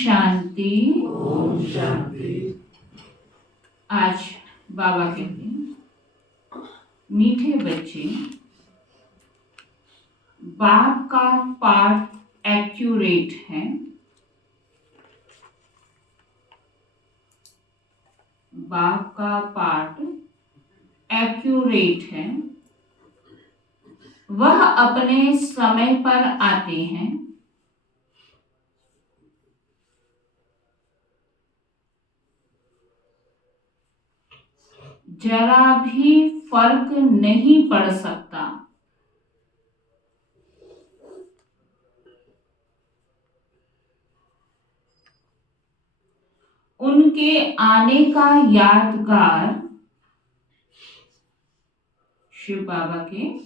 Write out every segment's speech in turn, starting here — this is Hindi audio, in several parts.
शांति। ओम शांति। आज बाबा कहते हैं, मीठे बच्चे, बाप का पाठ एक्यूरेट है। बाप का पाठ एक्यूरेट है। वह अपने समय पर आते हैं। जरा भी फर्क नहीं पड़ सकता। उनके आने का यादगार शिव बाबा के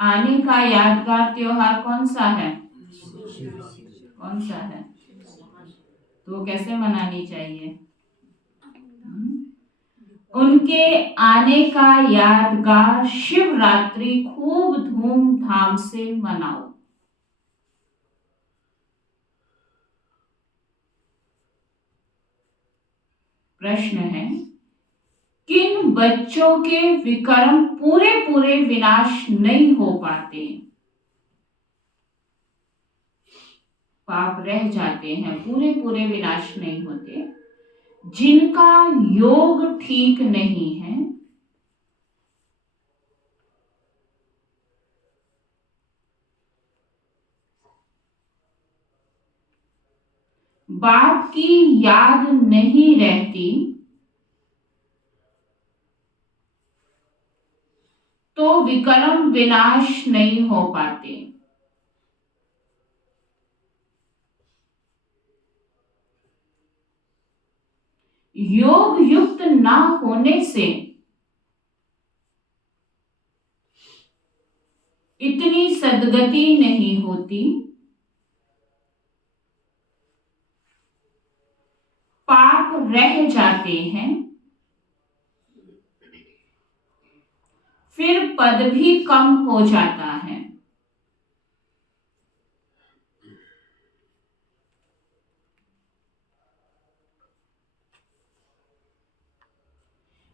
आने का यादगार त्योहार कौन सा है? कौन सा है? तो वो कैसे मनानी चाहिए? उनके आने का यादगार शिवरात्रि खूब धूमधाम से मनाओ। प्रश्न है, किन बच्चों के विकर्म पूरे पूरे विनाश नहीं हो पाते? पाप रह जाते हैं, पूरे पूरे विनाश नहीं होते। जिनका योग ठीक नहीं है, बाप की याद नहीं रहती, तो विकर्म विनाश नहीं हो पाते। योग युक्त ना होने से इतनी सद्गति नहीं होती, पाप रह जाते हैं, फिर पद भी कम हो जाता है।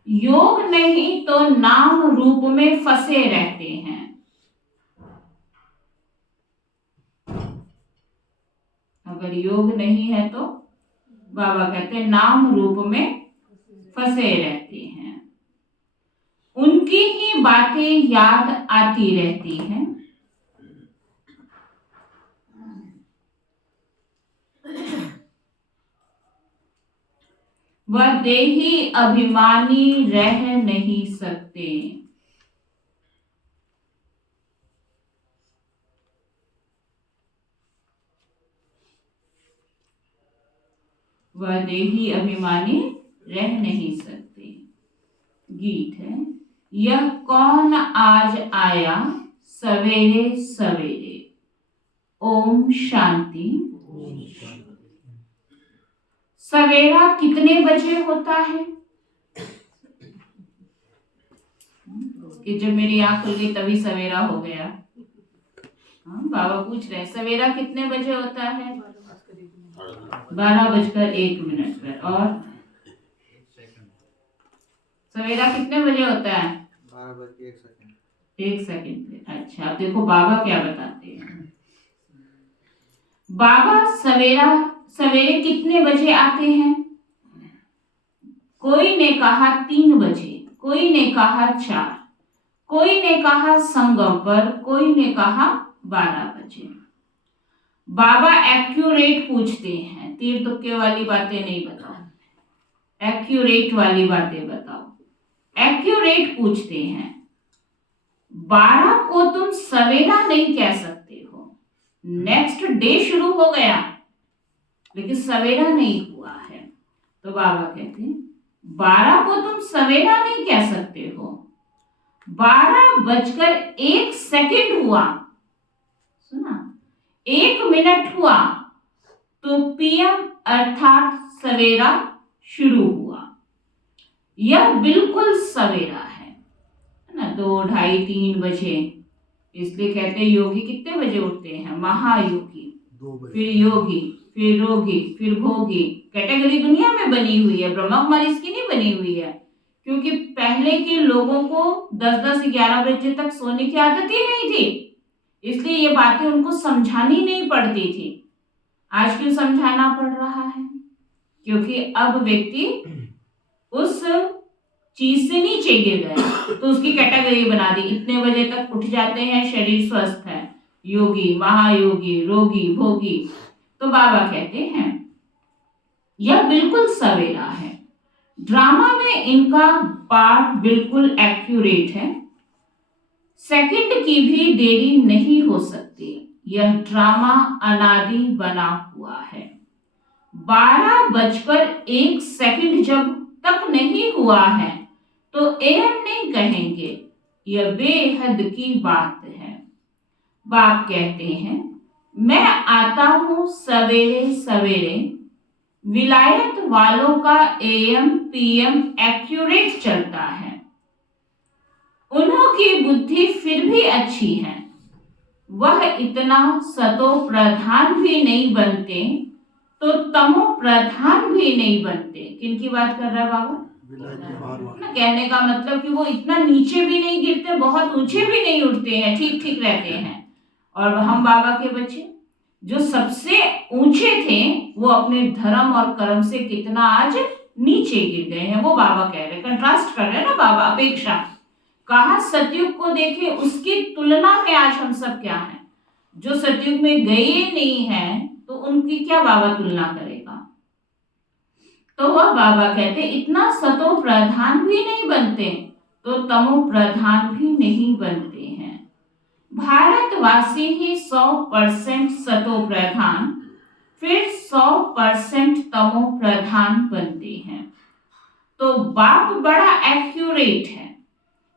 योग नहीं तो नाम रूप में फंसे रहते हैं। अगर योग नहीं है तो बाबा कहते हैं नाम रूप में फंसे रहते हैं। उनकी ही बातें याद आती रहती हैं। वह देही अभिमानी रह नहीं सकते। वह देही अभिमानी रह नहीं सकते। गीत है, यह कौन आज आया सवेरे सवेरे। ओम शांति। सवेरा कितने बजे होता है? कि जब मेरी आंख खुल गई तभी सवेरा हो गया। बाबा पूछ रहे हैं सवेरा कितने बजे होता है? 12:01 पर। और सवेरा कितने बजे होता है? 1 सेकंड पे। अच्छा, अब देखो बाबा क्या बताते हैं। बाबा सवेरे कितने बजे आते हैं? कोई ने कहा 3 बजे, कोई ने कहा 4, कोई ने कहा संगम पर, कोई ने कहा 12 बजे। बाबा एक्यूरेट पूछते हैं, तीर तुक्के वाली बातें नहीं बताओ, एक्यूरेट वाली बातें बताओ। एक्यूरेट पूछते हैं, 12 को तुम सवेरा नहीं कह सकते हो, नेक्स्ट डे शुरू हो गया लेकिन सवेरा नहीं हुआ है। तो बाबा कहते हैं 12 को तुम सवेरा नहीं कह सकते हो, 12:01 हुआ, सुना, 1 मिनट हुआ तो पीएम अर्थात सवेरा शुरू हुआ। यह बिल्कुल सवेरा है ना। 2, 2:30, 3 बजे। इसलिए कहते हैं योगी कितने बजे उठते हैं? महायोगी, फिर योगी, फिर रोगी, फिर भोगी। कैटेगरी दुनिया में बनी हुई है, ब्रह्मा कुमारी इसकी नहीं बनी हुई है। क्योंकि पहले के लोगों को 10-10, 11 बजे तक सोने की आदत ही नहीं थी, इसलिए ये बातें उनको समझानी नहीं पड़ती थी। आज क्यों समझाना पड़ रहा है? क्योंकि अब व्यक्ति उस चीज से नीचे गिर गया, तो उसकी कैटेगरी बना दी। इतने बजे तक उठ जाते हैं, शरीर स्वस्थ है, योगी, महायोगी, रोगी, भोगी। तो बाबा कहते हैं यह बिल्कुल सवेरा है। ड्रामा में इनका पार्ट बिल्कुल एक्यूरेट है, सेकंड की भी देरी नहीं हो सकती। यह ड्रामा अनादि बना हुआ है। 12:01 जब तक नहीं हुआ है तो एम नहीं कहेंगे, यह बेहद की बात है। बाप कहते हैं, मैं आता हूं सवेरे सवेरे, विलायत वालों का एएम पीएम एक्यूरेट चलता है। उन्हों की बुद्धि फिर भी अच्छी है, वह इतना सतो प्रधान भी नहीं बनते तो तमो प्रधान भी नहीं बनते। किनकी बात कर रहा है बाबा? ना, कहने का मतलब कि वो इतना नीचे भी नहीं गिरते, बहुत ऊंचे भी नहीं उठते हैं, ठीक ठीक रहते हैं। और हम बाबा के बच्चे जो सबसे ऊंचे थे, वो अपने धर्म और कर्म से कितना आज नीचे गिर गए हैं, वो बाबा कह रहे हैं, कंट्रास्ट कर रहे हैं ना बाबा, अपेक्षा। कहा सतयुग को देखे, उसकी तुलना में आज हम सब क्या हैं। जो सतयुग में गए नहीं हैं तो उनकी क्या बाबा तुलना करेगा। तो वह बाबा कहते, इतना सतो प्रधान भी नहीं बनते तो तमो प्रधान भी नहीं बनते हैं। भारतवासी ही 100% सतो प्रधान, फिर 100% तमो प्रधान बनते हैं। तो बाप बड़ा एक्यूरेट है।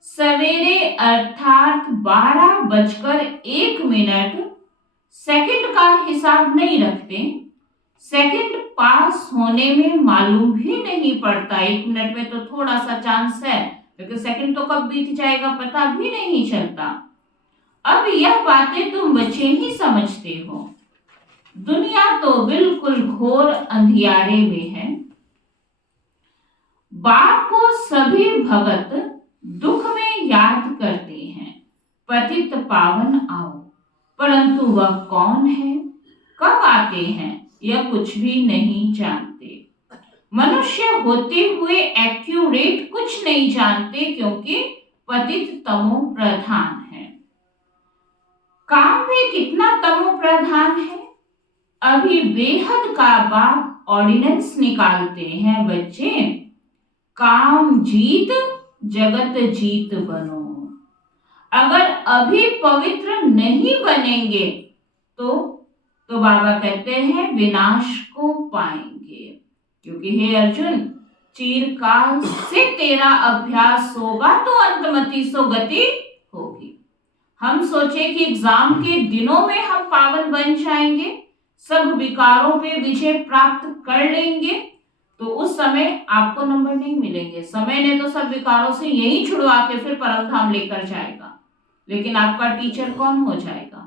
सवेरे अर्थात 12:01 सेकंड का हिसाब नहीं रखते। सेकंड पास होने में मालूम भी नहीं पड़ता। 1 मिनट में तो थोड़ा सा चांस है, लेकिन सेकंड तो कब बीत जाएगा पता भी नहीं चलता। अब यह बातें तुम बच्चे ही समझते हो। दुनिया तो बिल्कुल घोर अंधियारे में है। बाप को सभी भगत दुख में याद करते हैं, पतित पावन आओ, परंतु वह कौन है, कब आते हैं, यह कुछ भी नहीं जानते। मनुष्य होते हुए एक्यूरेट कुछ नहीं जानते, क्योंकि पतित तमो प्रधान है। काम भी कितना तमो प्रधान है। अभी बेहद का बाप ऑर्डिनेंस निकालते हैं, बच्चे काम जीत जगत जीत बनो। अगर अभी पवित्र नहीं बनेंगे तो बाबा कहते हैं विनाश को पाएंगे। क्योंकि हे अर्जुन, चिरकाल से तेरा अभ्यास होगा तो अंतमति सो गति होगी। हम सोचे कि एग्जाम के दिनों में हम पावन बन जाएंगे, सब विकारों पे विजय प्राप्त कर लेंगे, तो उस समय आपको नंबर नहीं मिलेंगे। समय ने तो सब विकारों से यही छुड़वा के फिर परम धाम लेकर जाएगा। लेकिन आपका टीचर कौन हो जाएगा?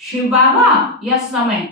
शिव बाबा या समय?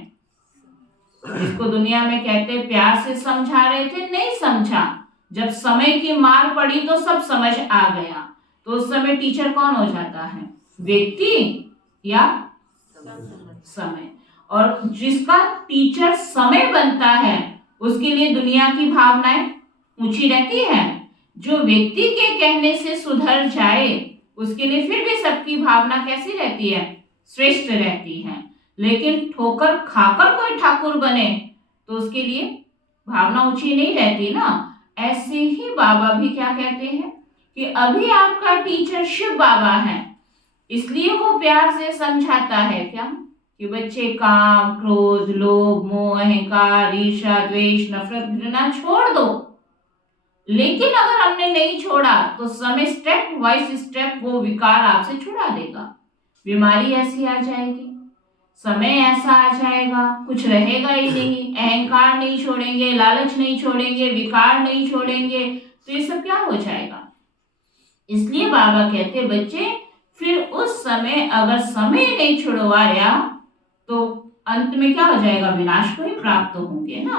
जिसको दुनिया में कहते प्यार से समझा रहे थे, नहीं समझा। जब समय की मार पड़ी तो सब समझ आ गया। तो उस समय टीचर कौन हो जाता है? व्यक्ति या समय? और जिसका टीचर समय बनता है, उसके लिए दुनिया की भावनाएं ऊंची रहती है। जो व्यक्ति के कहने से सुधर जाए, उसके लिए फिर भी सबकी भावना कैसी रहती है? श्रेष्ठ रहती है। लेकिन ठोकर खाकर कोई ठाकुर बने तो उसके लिए भावना ऊंची नहीं रहती ना। ऐसे ही बाबा भी क्या कहते हैं कि अभी आपका टीचर शिव बाबा है, इसलिए वो प्यार से समझाता है क्या कि बच्चे काम, क्रोध, लोभ, मोह, अहंकार, ईर्ष्या, द्वेष, नफरत, घृणा छोड़ दो। लेकिन अगर हमने नहीं छोड़ा तो समय स्टेप वाइज स्टेप वो विकार आपसे छुड़ा देगा। बीमारी ऐसी आ जाएगी, समय ऐसा आ जाएगा, कुछ रहेगा ही नहीं। अहंकार नहीं छोड़ेंगे, लालच नहीं छोड़ेंगे, विकार नहीं छोड़ेंगे, तो ये सब क्या हो जाएगा। इसलिए बाबा कहते बच्चे, फिर उस समय अगर समय नहीं छुड़वाया तो अंत में क्या हो जाएगा? विनाश को ही प्राप्त होंगे ना।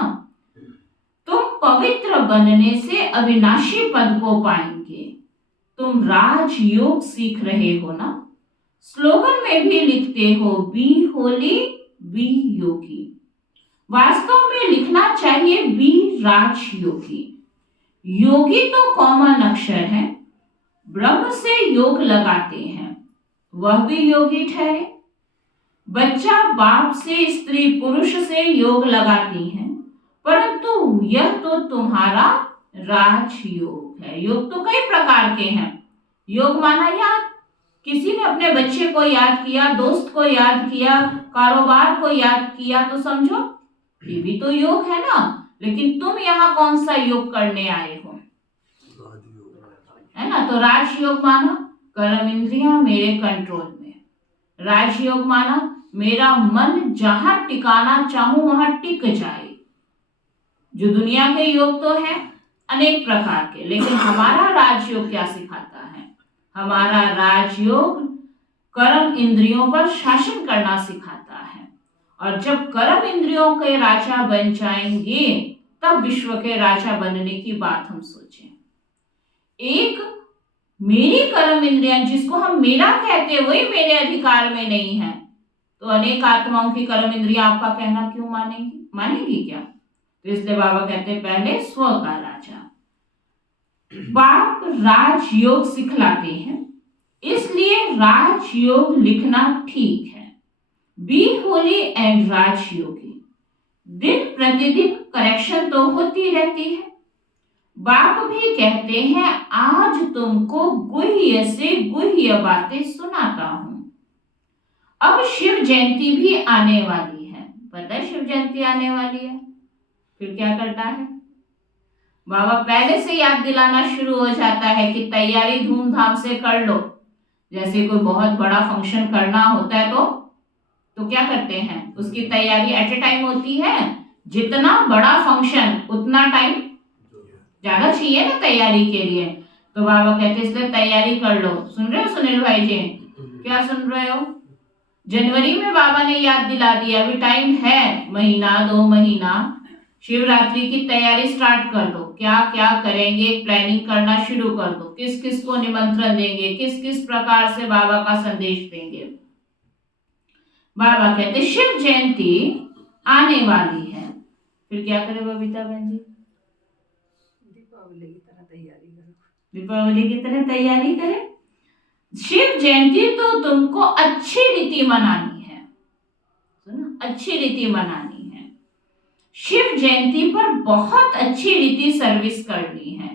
तुम पवित्र बनने से अविनाशी पद को पाएंगे। तुम राजयोग सीख रहे हो ना। स्लोगन में भी लिखते हो बी होली बी योगी। वास्तव में लिखना चाहिए बी राजयोगी। योगी तो कॉमन अक्षर है, ब्रह्म से योग लगाते हैं, वह भी योगी ठहरे। बच्चा बाप से, स्त्री पुरुष से योग लगाती हैं, परंतु यह तो तुम्हारा राजयोग है। योग तो कई प्रकार के हैं। योग माना याद, किसी ने अपने बच्चे को याद किया, दोस्त को याद किया, कारोबार को याद किया, तो समझो ये भी तो योग है ना। लेकिन तुम यहाँ कौन सा योग करने आए हो? है ना। तो राजयोग माना कर्म इंद्रियां मेरे कंट्रोल में, राजयोग माना मेरा मन जहां टिकाना चाहूं वहां टिक जाए। जो दुनिया के योग तो है अनेक प्रकार के, लेकिन हमारा राजयोग क्या सिखाता है? हमारा राजयोग कर्म इंद्रियों पर शासन करना सिखाता है। और जब कर्म इंद्रियों के राजा बन जाएंगे तब विश्व के राजा बनने की बात हम सोचें। एक मेरी कर्म इंद्रियां जिसको हम मेरा कहते हैं वही मेरे अधिकार में नहीं है, तो अनेक आत्माओं की कर्म इंद्रियां आपका कहना क्यों मानेगी क्या? तो इसलिए बाबा कहते हैं पहले स्व का राजा। बाप राजयोग सिखलाते हैं, इसलिए राजयोग लिखना ठीक है। Be holy and Rajyogi. दिन प्रतिदिन करेक्शन तो होती रहती है। बाप भी कहते हैं आज तुमको गुह्य से गुह्य बातें सुनाता हूं। अब शिव जयंती भी आने वाली है, पता है शिव जयंती आने वाली है, फिर क्या करना है? बाबा पहले से याद दिलाना शुरू हो जाता है कि तैयारी धूमधाम से कर लो। जैसे कोई बहुत बड़ा फंक्शन करना होता है तो क्या करते हैं, उसकी तैयारी एट ए टाइम होती है। जितना बड़ा फंक्शन उतना टाइम ज्यादा चाहिए ना तैयारी के लिए, तो बाबा कहते हैं इसलिए तैयारी कर लो। सुन रहे हो सुनील भाई जी? क्या सुन रहे हो? जनवरी में बाबा ने याद दिला दिया, अभी टाइम है, महीना 2 महीना। शिवरात्रि की तैयारी स्टार्ट कर दो, क्या क्या करेंगे प्लानिंग करना शुरू कर दो, किस किस को निमंत्रण देंगे, किस किस प्रकार से बाबा का संदेश देंगे। बाबा कहते शिव जयंती आने वाली है, फिर क्या करे बबीता बहन जी? दीपावली की तरह तैयारी करो। दीपावली की तरह तैयारी करें। शिव जयंती तो तुमको अच्छी रीति मनानी है, सुना, अच्छी रीति मनानी है। शिव जयंती पर बहुत अच्छी रीति सर्विस करनी है,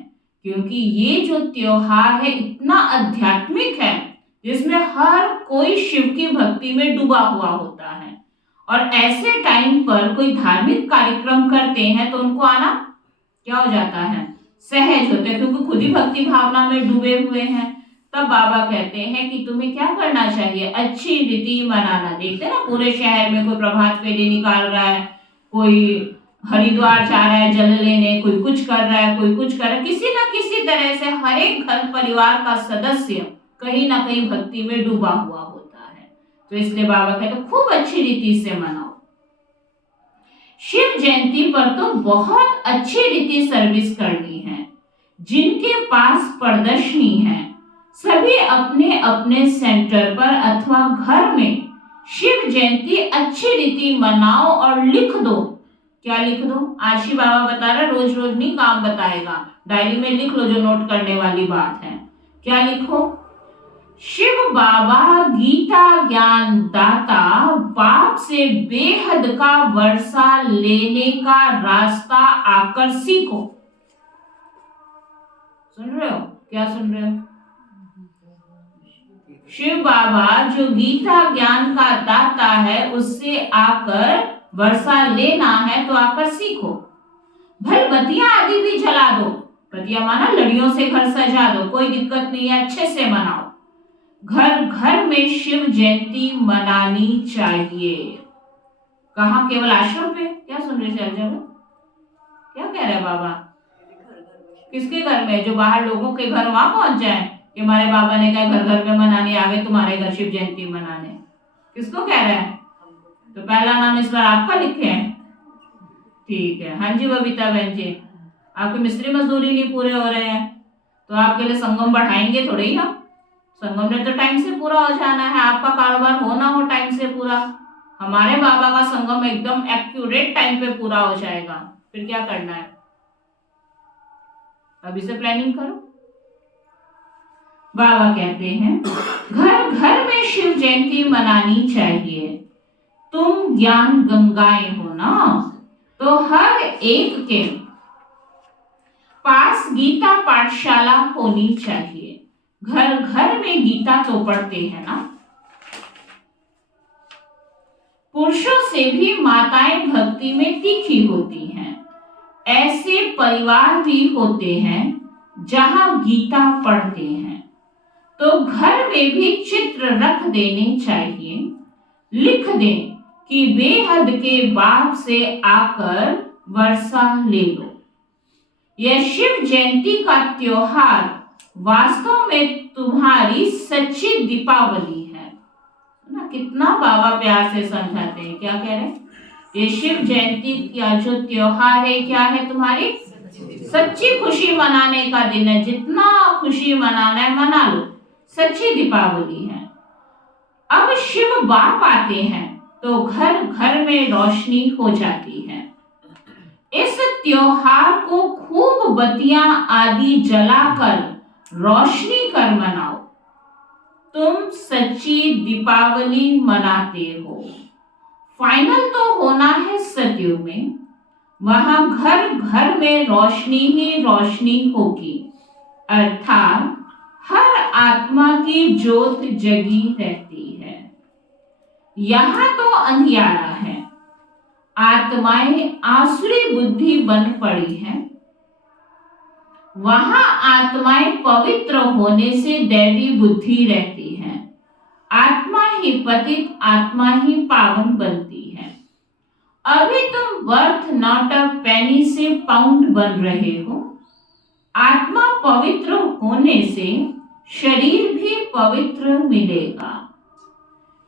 क्योंकि ये जो त्योहार है इतना आध्यात्मिक है जिसमें हर कोई शिव की भक्ति में डूबा हुआ होता है। और ऐसे टाइम पर कोई धार्मिक कार्यक्रम करते हैं तो उनको आना क्या हो जाता है, सहज होते हैं, क्योंकि खुद ही भक्ति भावना में डूबे हुए हैं। तब बाबा कहते हैं कि तुम्हें क्या करना चाहिए, अच्छी रीति मनाना। देखते ना पूरे शहर में कोई प्रभात फेरी निकाल रहा है, कोई हरिद्वार जा रहा है जल लेने, कोई कुछ कर रहा है, कोई कुछ कर रहा है, किसी ना किसी तरह से हर एक घर परिवार का सदस्य कहीं ना कहीं भक्ति में डूबा हुआ होता है। तो इसलिए बाबा कहते खूब अच्छी रीति से मनाओ। शिव जयंती पर तो बहुत अच्छी रीति सर्विस करनी है। जिनके पास प्रदर्शनी है सभी अपने अपने सेंटर पर अथवा घर में शिव जयंती अच्छी रीति मनाओ और लिख दो। क्या लिख दो? आज ही बाबा बता रहा, रोज रोज नहीं काम बताएगा, डायरी में लिख लो जो नोट करने वाली बात है। क्या लिखो? शिव बाबा गीता ज्ञान दाता, बाप से बेहद का वर्षा लेने का रास्ता आकर सीखो। सुन रहे हो? क्या सुन रहे हो? शिव बाबा जो गीता ज्ञान का दाता है उससे आकर वर्षा लेना है तो आकर सीखो। भल बत्तियां आदि भी जला दो, बत्तियां माना लड़ियों से घर सजा दो, कोई दिक्कत नहीं है, अच्छे से मनाओ। घर घर में शिव जयंती मनानी चाहिए। कहाँ? केवल आश्रम पे? क्या सुन रहे चल जगह? क्या कह रहे बाबा? किसके घर में? जो बाहर लोगों के घर वहां पहुंच जाए कि हमारे बाबा ने कहा घर घर में मनाने आ गए तुम्हारे घर शिव जयंती मनाने। किसको कह रहे हैं? तो पहला नाम इस बार आपका लिखे हैं, ठीक है। हाँ जी बबीता बहन जी, आपके मिस्त्री मजदूरी नहीं पूरे हो रहे हैं तो आपके लिए संगम बढ़ाएंगे थोड़े ही हम। संगम ने तो टाइम से पूरा हो जाना है, आपका कारोबार हो ना हो टाइम से पूरा, हमारे बाबा का संगम एकदम एक्यूरेट टाइम पे पूरा हो जाएगा। फिर क्या करना है? अभी से प्लानिंग करो। बाबा कहते हैं घर घर में शिव जयंती मनानी चाहिए। तुम ज्ञान गंगाएं हो ना, तो हर एक के पास गीता पाठशाला होनी चाहिए। घर घर में गीता तो पढ़ते हैं ना। पुरुषों से भी माताएं भक्ति में तीखी होती हैं। ऐसे परिवार भी होते हैं जहां गीता पढ़ते हैं, तो घर में भी चित्र रख देने चाहिए। लिख दें कि बेहद के बाप से आकर वर्षा ले लो। यह शिव जयंती का त्योहार वास्तव में तुम्हारी सच्ची दीपावली है ना। कितना बाबा प्यार से समझाते हैं। क्या कह रहे हैं? ये शिव जयंती का जो त्योहार है क्या है? तुम्हारी सच्ची खुशी मनाने का दिन है। जितना खुशी मनाना है मना लो, सच्ची दीपावली है। अब शिव बाप आते हैं तो घर घर में रोशनी हो जाती है। इस त्योहार को खूब बत्तियां आदि जलाकर रोशनी कर मनाओ। तुम सच्ची दीपावली मनाते हो। फाइनल तो होना है सतयुग में, वहां घर घर में रोशनी ही रोशनी होगी, अर्थात हर आत्मा की ज्योत जगी रहती है। यहां तो अंधियारा है, आत्माएं आसुरी बुद्धि बन पड़ी हैं। वहां आत्माएं पवित्र होने से दैवी बुद्धि रहती है। आत्मा ही पतित, आत्मा ही पावन बनती है। अभी तुम वर्थ नॉट अ पेनी से पाउंड बन रहे हो। आत्मा पवित्र होने से शरीर भी पवित्र मिलेगा।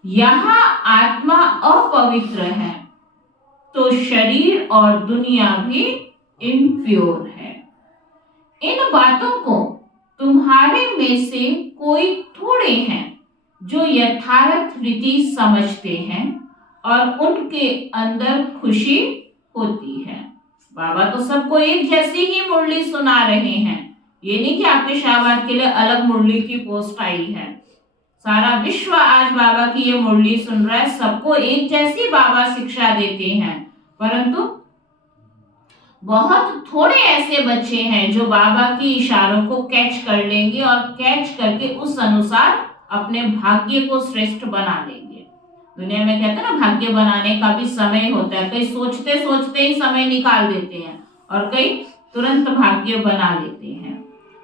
यहाँ आत्मा अपवित्र है तो शरीर और दुनिया भी इम्प्योर है। इन बातों को तुम्हारे में से कोई थोड़े हैं जो यथार्थ रीति समझते हैं और उनके अंदर खुशी होती है। बाबा तो सबको एक जैसी ही मुरली सुना रहे हैं। ये नहीं कि आपके शाहबाद के लिए अलग मुरली की पोस्ट आई है। सारा विश्व आज बाबा की ये मुरली सुन रहा है। सबको एक जैसी बाबा शिक्षा देते हैं, परंतु बहुत थोड़े ऐसे बच्चे हैं जो बाबा की इशारों को कैच कर लेंगे और कैच करके उस अनुसार अपने भाग्य को श्रेष्ठ बना लेंगे। दुनिया में कहते हैं ना, भाग्य बनाने का भी समय होता है। कई सोचते सोचते ही समय निकाल देते हैं और कई तुरंत भाग्य बना लेते हैं।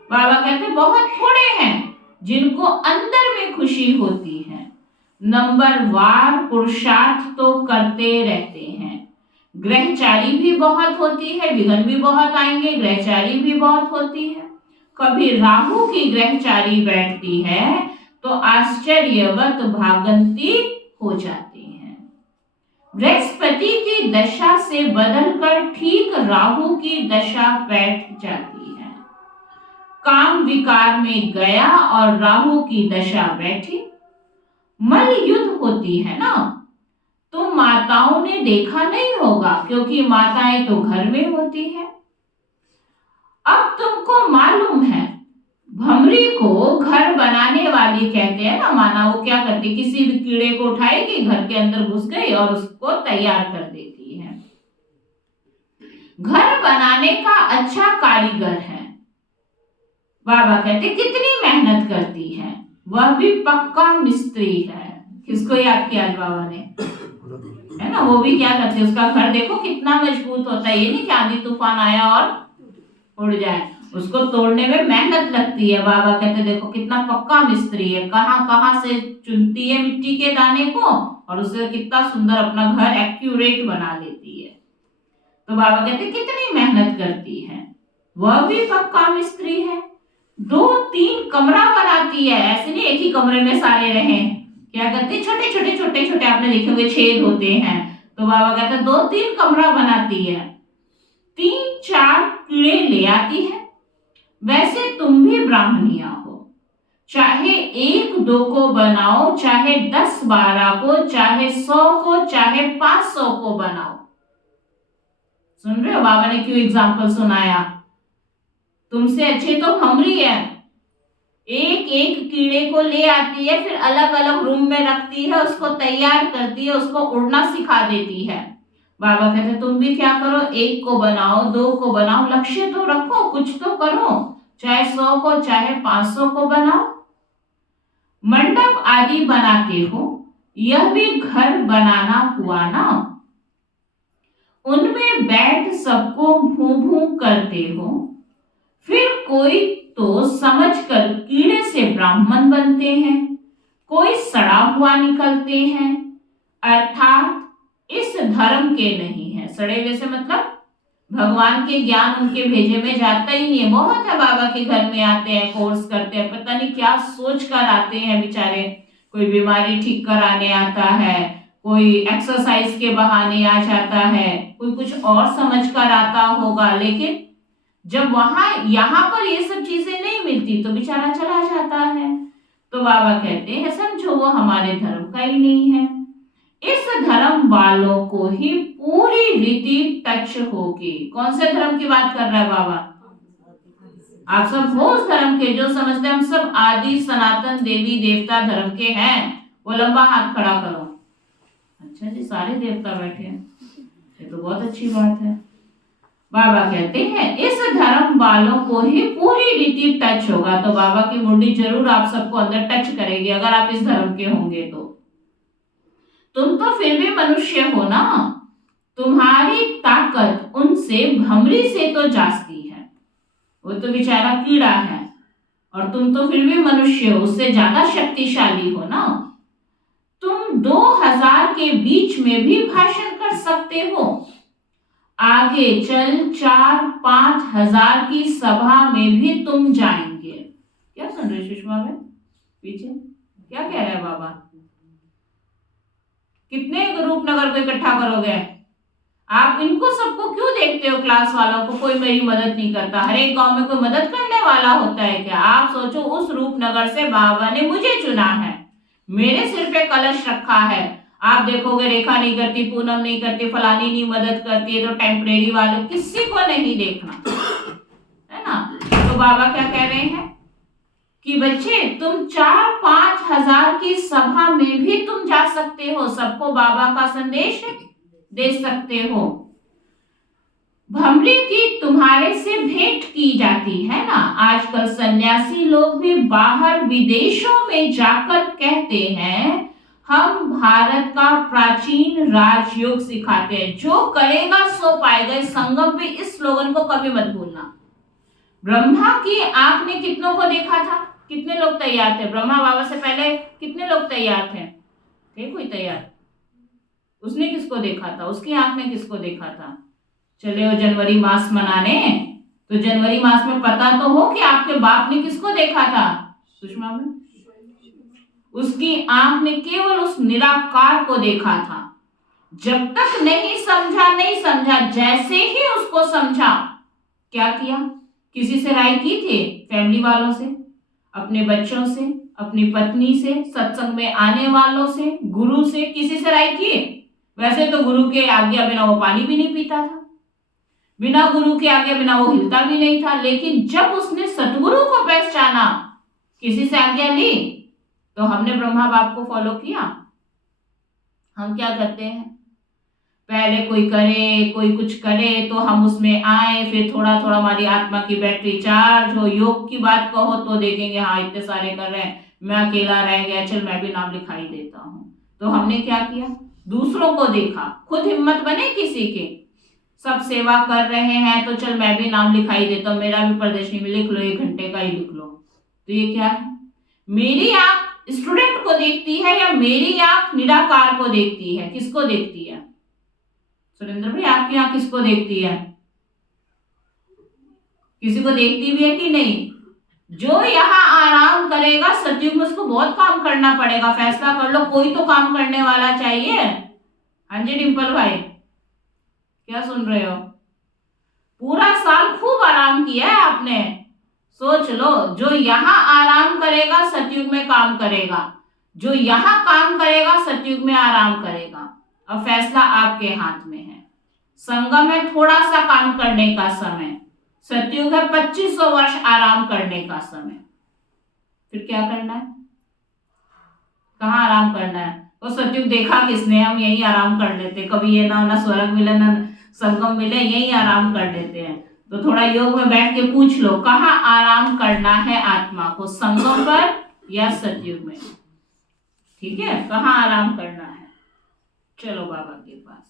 बाबा कहते हैं बहुत थोड़े हैं जिनको अंदर में खुशी होती है। नंबर वार पुरुषार्थ तो करते रहते हैं। ग्रहचारी भी बहुत होती है, विघ्न भी बहुत आएंगे, ग्रहचारी भी बहुत होती है। कभी राहु की ग्रहचारी बैठती है तो आश्चर्यवत भागंती हो जाती है। बृहस्पति की दशा से बदलकर ठीक राहु की दशा बैठ जाती है। काम विकार में गया और राहु की दशा बैठी। मल युद्ध होती है ना, तो माताओं ने देखा नहीं होगा क्योंकि माताएं तो घर में होती है। अब तुमको मालूम है, भमरी को घर बनाने वाली कहते हैं ना। माना वो क्या करती, किसी भी कीड़े को उठाएगी, घर के अंदर घुस गई और उसको तैयार कर देती है। घर बनाने का अच्छा कारीगर है। बाबा कहते कितनी मेहनत करती है, वह भी पक्का मिस्त्री है। किसको याद किया आज बाबा ने, है ना। वो भी क्या करते, उसका घर देखो कितना मजबूत होता है। ये नहीं कि आंधी तूफान आया और उड़ जाए, उसको तोड़ने में मेहनत लगती है। बाबा कहते देखो कितना पक्का मिस्त्री है, कहां कहां से चुनती है मिट्टी के दाने को और उससे कितना सुंदर अपना घर एक्यूरेट बना लेती है। तो बाबा कहते कितनी मेहनत करती है, वह भी पक्का मिस्त्री है। 2-3 कमरा बनाती है, ऐसे नहीं एक ही कमरे में सारे रहे। क्या करते, छोटे छोटे छोटे छोटे, आपने देखे होंगे छेद होते हैं। तो बाबा कहते 2-3 कमरा बनाती है। 3-4 कीड़े ले आती है। वैसे तुम भी ब्राह्मणिया हो, चाहे 1-2 को बनाओ, चाहे 10-12 को, चाहे 100 को, चाहे 500 को बनाओ। सुन रहे हो बाबा ने क्यों एग्जाम्पल सुनाया। तुमसे अच्छे तो भमरी है, एक एक कीड़े को ले आती है, फिर अलग अलग रूम में रखती है, उसको तैयार करती है, उसको उड़ना सिखा देती है। बाबा कहते तुम भी क्या करो, 1 को बनाओ, 2 को बनाओ, लक्ष्य तो रखो, कुछ तो करो, चाहे 100 को चाहे 500 को बनाओ। मंडप आदि बनाते हो, यह भी घर बनाना हुआ ना। उनमें बैठ सबको भू भू करते हो, फिर कोई तो समझकर कीड़े से ब्राह्मण बनते हैं, कोई सड़ा हुआ निकलते हैं, अर्थात इस धर्म के नहीं है। सड़े हुए से मतलब भगवान के ज्ञान उनके भेजे में जाता ही नहीं है। बहुत है बाबा के घर में आते हैं, कोर्स करते हैं, पता नहीं क्या सोच कर आते हैं बेचारे। कोई बीमारी ठीक कराने आता है, कोई एक्सरसाइज के बहाने आ जाता है, कोई कुछ और समझ कर आता होगा, लेकिन जब यहाँ पर ये सब चीजें नहीं मिलती तो बेचारा चला जाता है। तो बाबा कहते हैं समझो वो हमारे धर्म का ही नहीं है। इस धर्म वालों को ही पूरी रीति टच होगी। कौन से धर्म की बात कर रहा है बाबा? आप सब हो उस धर्म के जो समझते हैं हम सब आदि सनातन देवी देवता धर्म के हैं। वो लंबा हाथ खड़ा करो। अच्छा जी, सारे देवता बैठे हैं, ये तो बहुत अच्छी बात है। बाबा कहते हैं इस धर्म वालों को ही पूरी रीति टच होगा। तो बाबा की मुंडी जरूर आप सबको अंदर टच करेगी अगर आप इस धर्म के होंगे तो। तुम तो फिर भी मनुष्य हो ना, तुम्हारी ताकत उनसे भमरी से तो जास्ती है। वो तो बेचारा कीड़ा है और तुम तो फिर भी मनुष्य हो, उससे ज्यादा शक्तिशाली हो ना। तुम 2000 के बीच में भी भाषण कर सकते हो, आगे चल 4-5 हजार की सभा में भी तुम जाएंगे। क्या सुन रहे सुषमा में पीछे क्या कह रहे हैं बाबा? कितने रूपनगर को इकट्ठा करोगे आप? इनको सबको क्यों देखते हो? क्लास वालों को कोई मेरी मदद नहीं करता। हर एक गांव में कोई मदद करने वाला होता है क्या? आप सोचो उस रूपनगर से बाबा ने मुझे चुना है, मेरे सिर पे कलश रखा है। आप देखोगे रेखा नहीं करती, पूनम नहीं करती, फलानी नहीं मदद करती है, तो टेम्परेरी वाले किसी को नहीं देखना है ना। तो बाबा क्या कह रहे हैं कि बच्चे तुम 4-5 हजार की सभा में भी तुम जा सकते हो, सबको बाबा का संदेश दे सकते हो। भमरी की तुम्हारे से भेंट की जाती है ना। आजकल सन्यासी लोग भी बाहर विदेशों में जाकर कहते हैं हम भारत का प्राचीन राजयोग सिखाते हैं, जो करेगा सो पाएगा। इस संगम पे इस स्लोगन को कभी मत भूलना। ब्रह्मा की आंख ने कितनों को देखा था? कितने लोग तैयार थे? ब्रह्मा बाबा से पहले कितने लोग तैयार थे कोई तैयार? उसने किसको देखा था? उसकी आंख ने किसको देखा था? चले हो जनवरी मास मनाने, तो जनवरी मास में पता तो हो कि आपके बाप ने किसको देखा था? सुषमा में उसकी आंख ने केवल उस निराकार को देखा था। जब तक नहीं समझा, जैसे ही उसको समझा क्या किया? किसी से राय की थी? फैमिली वालों से, अपने बच्चों से, अपनी पत्नी से, सत्संग में आने वालों से, गुरु से, किसी से राय की? वैसे तो गुरु के आज्ञा बिना वो पानी भी नहीं पीता था, बिना गुरु के आज्ञा बिना वो हिलता भी नहीं था। लेकिन जब उसने सतगुरु को पहचाना, किसी से आज्ञा ली? तो हमने ब्रह्मा बाप को फॉलो किया। हम क्या करते हैं, पहले कोई करे, कोई कुछ करे तो हम उसमें आए, फिर थोड़ा थोड़ा हमारी आत्मा की बैटरी चार्ज हो। योग की बात कहो तो देखेंगे हाँ इतने सारे कर रहे हैं, मैं अकेला रह गया, चल मैं भी नाम लिखाई देता हूँ। तो हमने क्या किया? दूसरों को देखा, खुद हिम्मत बने किसी के, सब सेवा कर रहे हैं तो चल मैं भी नाम लिखाई देता हूँ, मेरा भी प्रदर्शनी में लिख लो, 1 घंटे का ही लिख लो। तो ये क्या है? मेरी आंख स्टूडेंट को देखती है या मेरी आंख निराकार को देखती है? किसको देखती है सुरेंद्र भाई? आपकी आंख किसको देखती है? किसी को देखती भी है कि नहीं? जो यहाँ आराम करेगा सतयुग में उसको बहुत काम करना पड़ेगा। फैसला कर लो, कोई तो काम करने वाला चाहिए। हाँ जी डिम्पल भाई, क्या सुन रहे हो? पूरा साल खूब आराम किया है आपने। सोच लो, जो यहाँ आराम करेगा सतयुग में काम करेगा, जो यहाँ काम करेगा सतयुग में आराम करेगा। अब फैसला आपके हाथ में है। संगम है थोड़ा सा काम करने का समय, सतयुग है 2500 वर्ष आराम करने का समय। फिर क्या करना है? कहाँ आराम करना है? तो सतयुग देखा किसने? हम यही आराम कर लेते, कभी ये ना स्वर्ग मिले ना संगम मिले, यही आराम कर लेते हैं। तो थोड़ा योग में बैठ के पूछ लो कहाँ आराम करना है आत्मा को, संगम पर या सतयुग में? ठीक है, कहाँ आराम करना है? चलो बाबा के पास।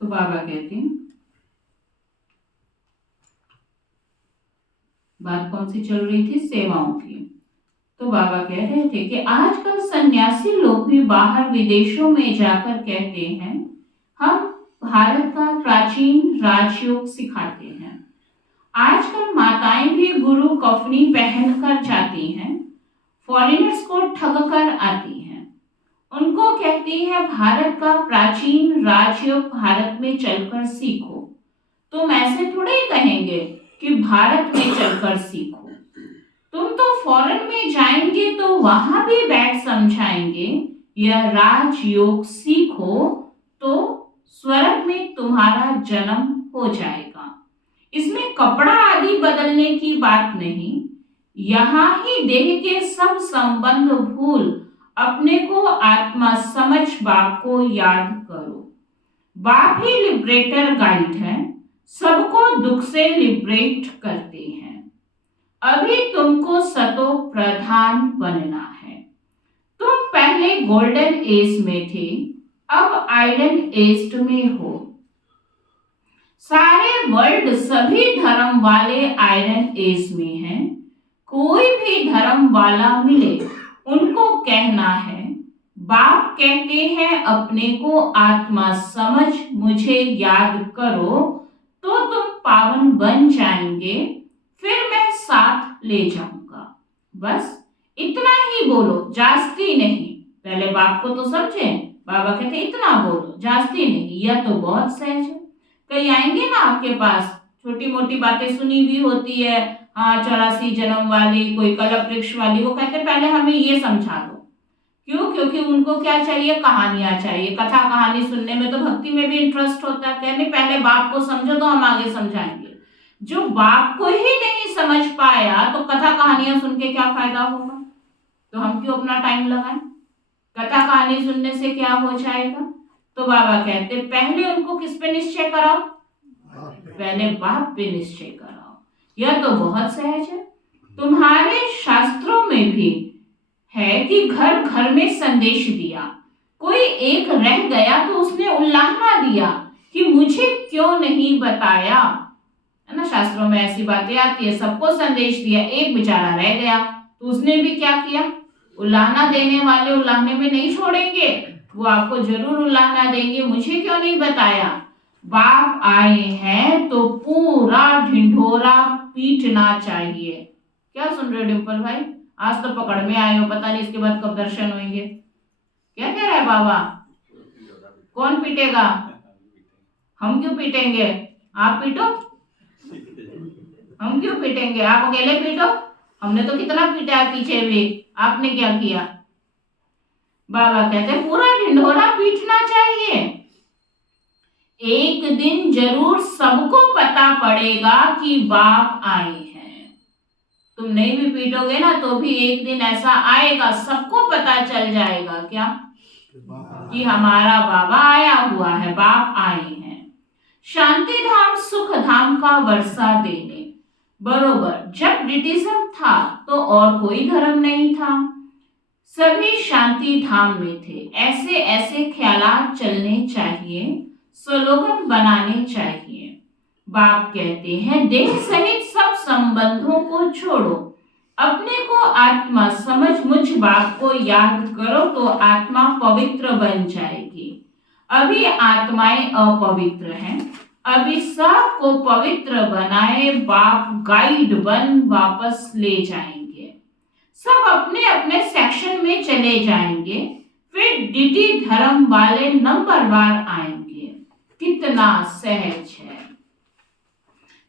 तो बाबा कहते हैं, बात कौन सी चल रही थी? सेवाओं की। तो बाबा कह रहे थे कि आजकल सन्यासी लोग भी बाहर विदेशों में जाकर कहते हैं हम भारत का प्राचीन राजयोग सिखाते हैं। आजकल माताएं भी गुरु कफनी पहनकर जाती हैं, फॉरेनर्स को ठग कर आती हैं। उनको कहती है भारत का प्राचीन राजयोग भारत में चलकर सीखो। तुम ऐसे थोड़े ही कहेंगे कि भारत में चलकर सीखो। तुम तो फॉरेन में जाएंगे तो वहां भी बैठ समझाएंगे यह राजयोग सीखो तो स्वर्ग में तुम्हारा जन्म हो जाएगा। इसमें कपड़ा आदि बदलने की बात नहीं। यहाँ ही देह के सब संबंध भूल अपने को आत्मा समझ बाप को याद करो। बाप ही लिबरेटर गाइड है, सबको दुख से लिबरेट करते हैं। अभी तुमको सतो प्रधान बनना है। तुम पहले गोल्डन एज में थे, अब आयरन एज में हो। सारे वर्ल्ड सभी धर्म वाले आयरन एज में हैं। कोई भी धर्म वाला मिले उनको कहना है, बाप कहते हैं अपने को आत्मा समझ मुझे याद करो तो तुम पावन बन जाएंगे, फिर मैं साथ ले जाऊंगा। बस इतना ही बोलो, जास्ती नहीं। पहले बाप को तो समझे। बाबा कहते इतना बोलो, जास्ती नहीं। यह तो बहुत सहज है। कई आएंगे ना आपके पास, छोटी मोटी बातें सुनी भी होती है, हाँ 84 जन्म वाली, कोई कल्प वृक्ष वाली, वो कहते पहले हमें ये समझा दो। क्यों? क्योंकि उनको क्या चाहिए? कहानियां चाहिए। कथा कहानी सुनने में तो भक्ति में भी इंटरेस्ट होता है। कहने पहले बाप को समझो तो हम आगे समझाएंगे। जो बाप को ही नहीं समझ पाया तो कथा कहानियां सुन के क्या फायदा होगा? तो हम क्यों अपना टाइम लगाएं? कथा कहानी सुनने से क्या हो जाएगा? तो बाबा कहते पहले उनको किस पे निश्चय कराओ? पहले बाप पे निश्चय कराओ। यह तो बहुत सहज है। तुम्हारे शास्त्रों में भी है कि घर घर में संदेश दिया, कोई एक रह गया तो उसने उल्लाहना दिया कि मुझे क्यों नहीं बताया। है ना, शास्त्रों में ऐसी बातें आती है। सबको संदेश दिया, एक बेचारा रह गया तो उसने भी क्या किया? उल्लाहना देने वाले उल्लाहने में नहीं छोड़ेंगे, वो आपको जरूर उल्लाहना देंगे, मुझे क्यों नहीं बताया। बाप आए हैं तो पूरा ढिंढोरा पीटना चाहिए। क्या सुन रहे हो डिम्पल भाई? आज तो पकड़ में आए हो, पता नहीं इसके बाद कब दर्शन होंगे। क्या कह रहा है बाबा? कौन पीटेगा? हम क्यों पीटेंगे? आप पीटो। हम क्यों पीटेंगे? आप अकेले पीटो। हमने तो कितना पीटा है पीछे भी। आपने क्या किया? बाबा कहते हैं पूरा ढिंढोरा पीटना चाहिए। एक दिन जरूर सबको पता पड़ेगा कि बाप आए हैं। तुम नहीं भी पीटोगे ना तो भी एक दिन ऐसा आएगा, सबको पता चल जाएगा क्या? कि हमारा बाबा आया हुआ है, बाप आए हैं। शांति धाम सुख धाम का वर्षा देने। बरोबर जब ब्रिटिशम था तो और कोई धर्म नहीं था, सभी शांति धाम में थे। ऐसे ऐसे ख्यालात चलने चाहिए, स्लोगन बनाने चाहिए। बाप कहते हैं देह सहित सब संबंधों को छोड़ो, अपने को आत्मा समझ मुझ बाप को याद करो तो आत्मा पवित्र बन जाएगी। अभी आत्माएं अपवित्र हैं, अभी सबको पवित्र बनाए बाप गाइड बन वापस ले जाएंगे। सब अपने अपने सेक्शन में चले जाएंगे, फिर डीडी धर्म वाले नंबरवार आएंगे। कितना सहज है।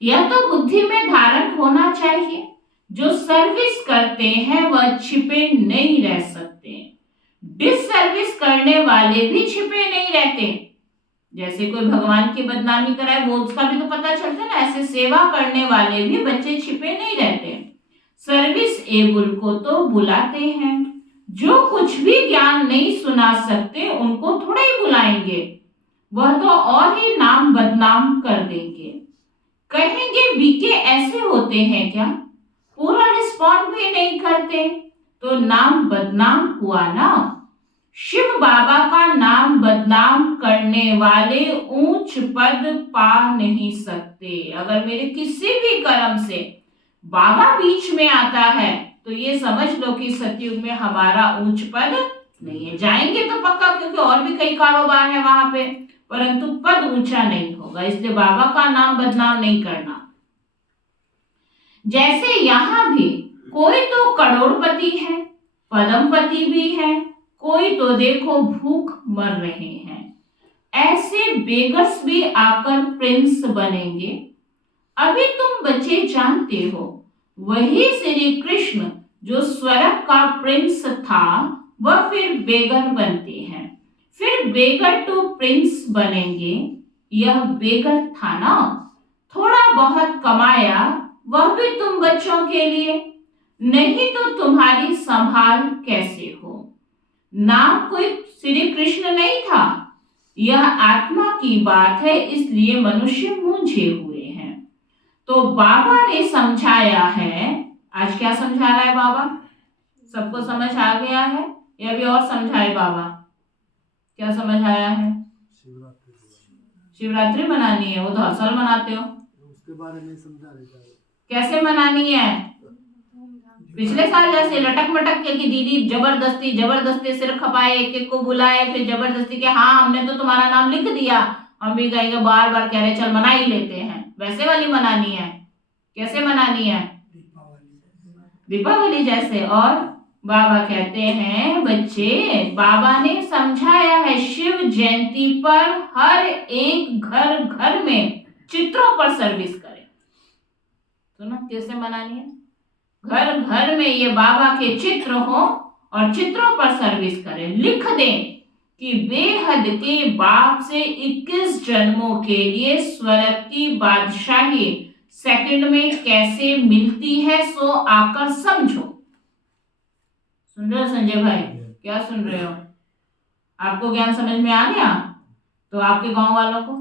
यह तो बुद्धि में धारण होना चाहिए। जो सर्विस करते हैं वह छिपे नहीं रह सकते, डिसर्विस करने वाले भी छिपे नहीं रहते। जैसे कोई भगवान की बदनामी कराए वो उसका भी तो पता चलता है ना, ऐसे सेवा करने वाले भी बच्चे छिपे नहीं रहते। सर्विस एबल को तो बुलाते हैं, जो कुछ भी ज्ञान नहीं सुना सकते उनको थोड़ा ही बुलाएंगे, वह तो और ही नाम बदनाम कर देंगे। कहेंगे बीके ऐसे होते हैं क्या? पूरा रिस्पॉन्ड भी नहीं करते तो नाम बदनाम हुआ ना। शिव बाबा का नाम बदनाम करने वाले ऊंच पद पा नहीं सकते। अगर मेरे किसी भी कर्म से बाबा बीच में आता है तो ये समझ लो कि सतयुग में हमारा ऊंच पद नहीं है। जाएंगे तो पक्का, क्योंकि और भी कई कारोबार है वहां पे, परंतु पद ऊंचा नहीं होगा। इसलिए बाबा का नाम बदनाम नहीं करना। जैसे यहाँ भी कोई तो करोड़पति है, पदमपति भी है, कोई तो देखो भूख मर रहे हैं। ऐसे बेगर्स भी आकर प्रिंस बनेंगे। अभी तुम बच्चे जानते हो वही श्री कृष्ण जो स्वर्ग का प्रिंस था वह फिर बेगर बनते हैं, फिर बेगर टू प्रिंस बनेंगे। यह बेगर था ना, थोड़ा बहुत कमाया वह भी तुम बच्चों के लिए, नहीं तो तुम्हारी संभाल कैसे हो। नाम कोई श्री कृष्ण नहीं था, यह आत्मा की बात है, इसलिए मनुष्य मूंझे हुए हैं। तो बाबा ने समझाया है। आज क्या समझा रहा है बाबा? सबको समझ आ गया है या अभी और समझाए बाबा? क्या समझ आया है? शिवरात्रि मनानी है, वो तो हर साल मनाते हो। उसके बारे में समझा देता है। कैसे मनानी है? पिछले साल जैसे लटक मटक के कि दीदी जबरदस्ती जबरदस्ती सिर खपाए, एक एक को बुलाए, फिर जबरदस्ती के हाँ हमने तो तुम्हारा नाम लिख दिया, हम भी कहेंगे बार बार कह रहे चल मना ही लेते हैं, वैसे वाली मनानी है। कैसे मनानी है? दीपावली जैसे। और बाबा कहते हैं बच्चे, बाबा ने समझाया है शिव जयंती पर हर एक घर घर में चित्रों पर सर्विस करें। सुना कैसे मनानी है? घर घर में ये बाबा के चित्र हो और चित्रों पर सर्विस करें। लिख दें कि बेहद के बाप से 21 जन्मों के लिए स्वर्ग की बादशाही सेकंड में कैसे मिलती है, सो आकर समझो। सुन रहे हो संजय भाई? क्या सुन रहे हो? आपको ज्ञान समझ में आ गया? तो आपके गांव वालों को,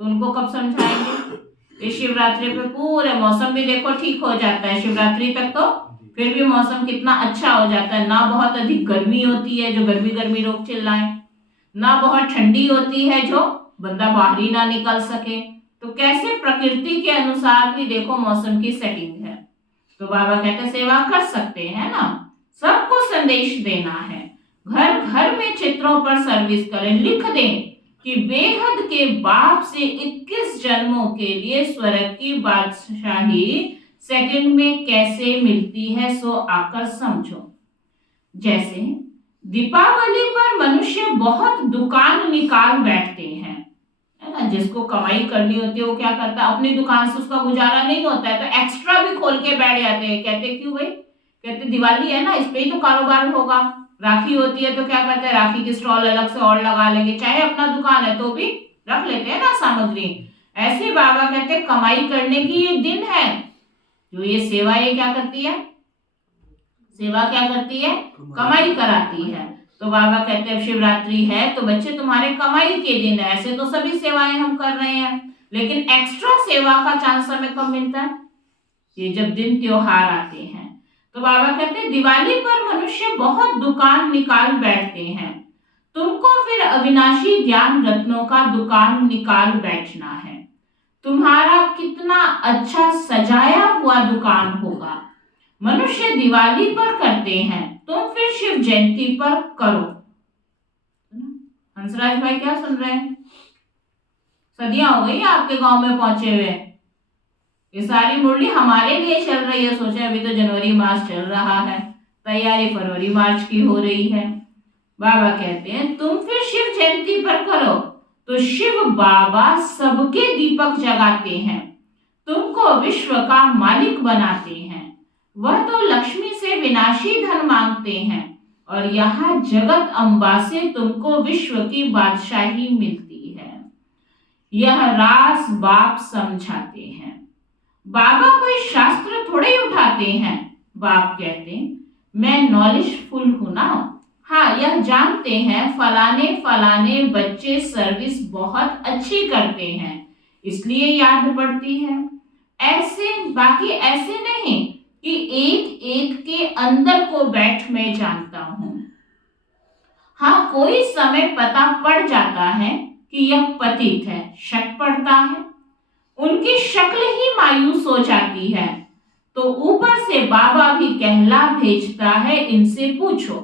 तो उनको कब समझाएंगे? इस शिवरात्रि पे पूरे मौसम भी देखो ठीक हो जाता है, शिवरात्रि तक तो फिर भी मौसम कितना अच्छा हो जाता है। ना बहुत अधिक गर्मी होती है जो गर्मी गर्मी लोग चिल्लाएं, ना बहुत ठंडी होती है जो बंदा बाहर ही ना निकल सके। तो कैसे प्रकृति के अनुसार भी देखो मौसम की सेटिंग है। तो बाबा कहते सेवा कर सकते हैं ना, सबको संदेश देना है, घर घर में चित्रों पर सर्विस करें। लिख दें कि बेहद के बाप से 21 जन्मों के लिए स्वर्ग की बादशाही सेकंड में कैसे मिलती है, सो आकर समझो। जैसे दीपावली पर मनुष्य बहुत दुकान निकाल बैठते हैं, है ना। जिसको कमाई करनी होती है वो क्या करता है, अपनी दुकान से उसका गुजारा नहीं होता है तो एक्स्ट्रा भी खोल के बैठ जाते हैं। कहते क्यों भाई? कहते दिवाली है ना, इस पे ही तो कारोबार होगा। राखी होती है तो क्या करते हैं, राखी की स्टॉल अलग से और लगा लेंगे, चाहे अपना दुकान है तो भी रख लेते हैं ना सामग्री। ऐसे बाबा कहते हैं कमाई करने की ये दिन है। जो ये सेवा ये क्या करती है? सेवा क्या करती है? कमाई कराती है। तो बाबा कहते हैं शिवरात्रि है तो बच्चे तुम्हारे कमाई के दिन है। ऐसे तो सभी सेवाएं हम कर रहे हैं, लेकिन एक्स्ट्रा सेवा का चांस हमें कब मिलता है? ये जब दिन त्योहार आते हैं। तो बाबा कहते हैं दिवाली पर मनुष्य बहुत दुकान निकाल बैठते हैं, तुमको फिर अविनाशी ज्ञान रत्नों का दुकान निकाल बैठना है। तुम्हारा कितना अच्छा सजाया हुआ दुकान होगा। मनुष्य दिवाली पर करते हैं, तुम फिर शिव जयंती पर करो। हंसराज भाई क्या सुन रहे हैं? सदियां हो गई आपके गांव में पहुंचे हुए, ये सारी मुरली हमारे लिए चल रही है। सोचे अभी तो जनवरी मास चल रहा है, तैयारी फरवरी मार्च की हो रही है। बाबा कहते हैं तुम फिर शिव जयंती पर करो, तो शिव बाबा सबके दीपक जगाते हैं, तुमको विश्व का मालिक बनाते हैं। वह तो लक्ष्मी से विनाशी धन मांगते हैं और यहाँ जगत अम्बा से तुमको विश्व की बादशाही मिलती है। यह रास बाप समझाते हैं। बाबा कोई शास्त्र थोड़े ही उठाते हैं। बाप कहते हैं मैं नॉलेजफुल हूं ना। हाँ, यह जानते हैं फलाने फलाने बच्चे सर्विस बहुत अच्छी करते हैं, इसलिए याद पड़ती है। ऐसे बाकी ऐसे नहीं कि एक एक के अंदर को बैठ मैं जानता हूं। हाँ, कोई समय पता पड़ जाता है कि यह पतित है, शक पड़ता है, उनकी शक्ल ही मायूस हो जाती है, तो ऊपर से बाबा भी कहला भेजता है इनसे पूछो।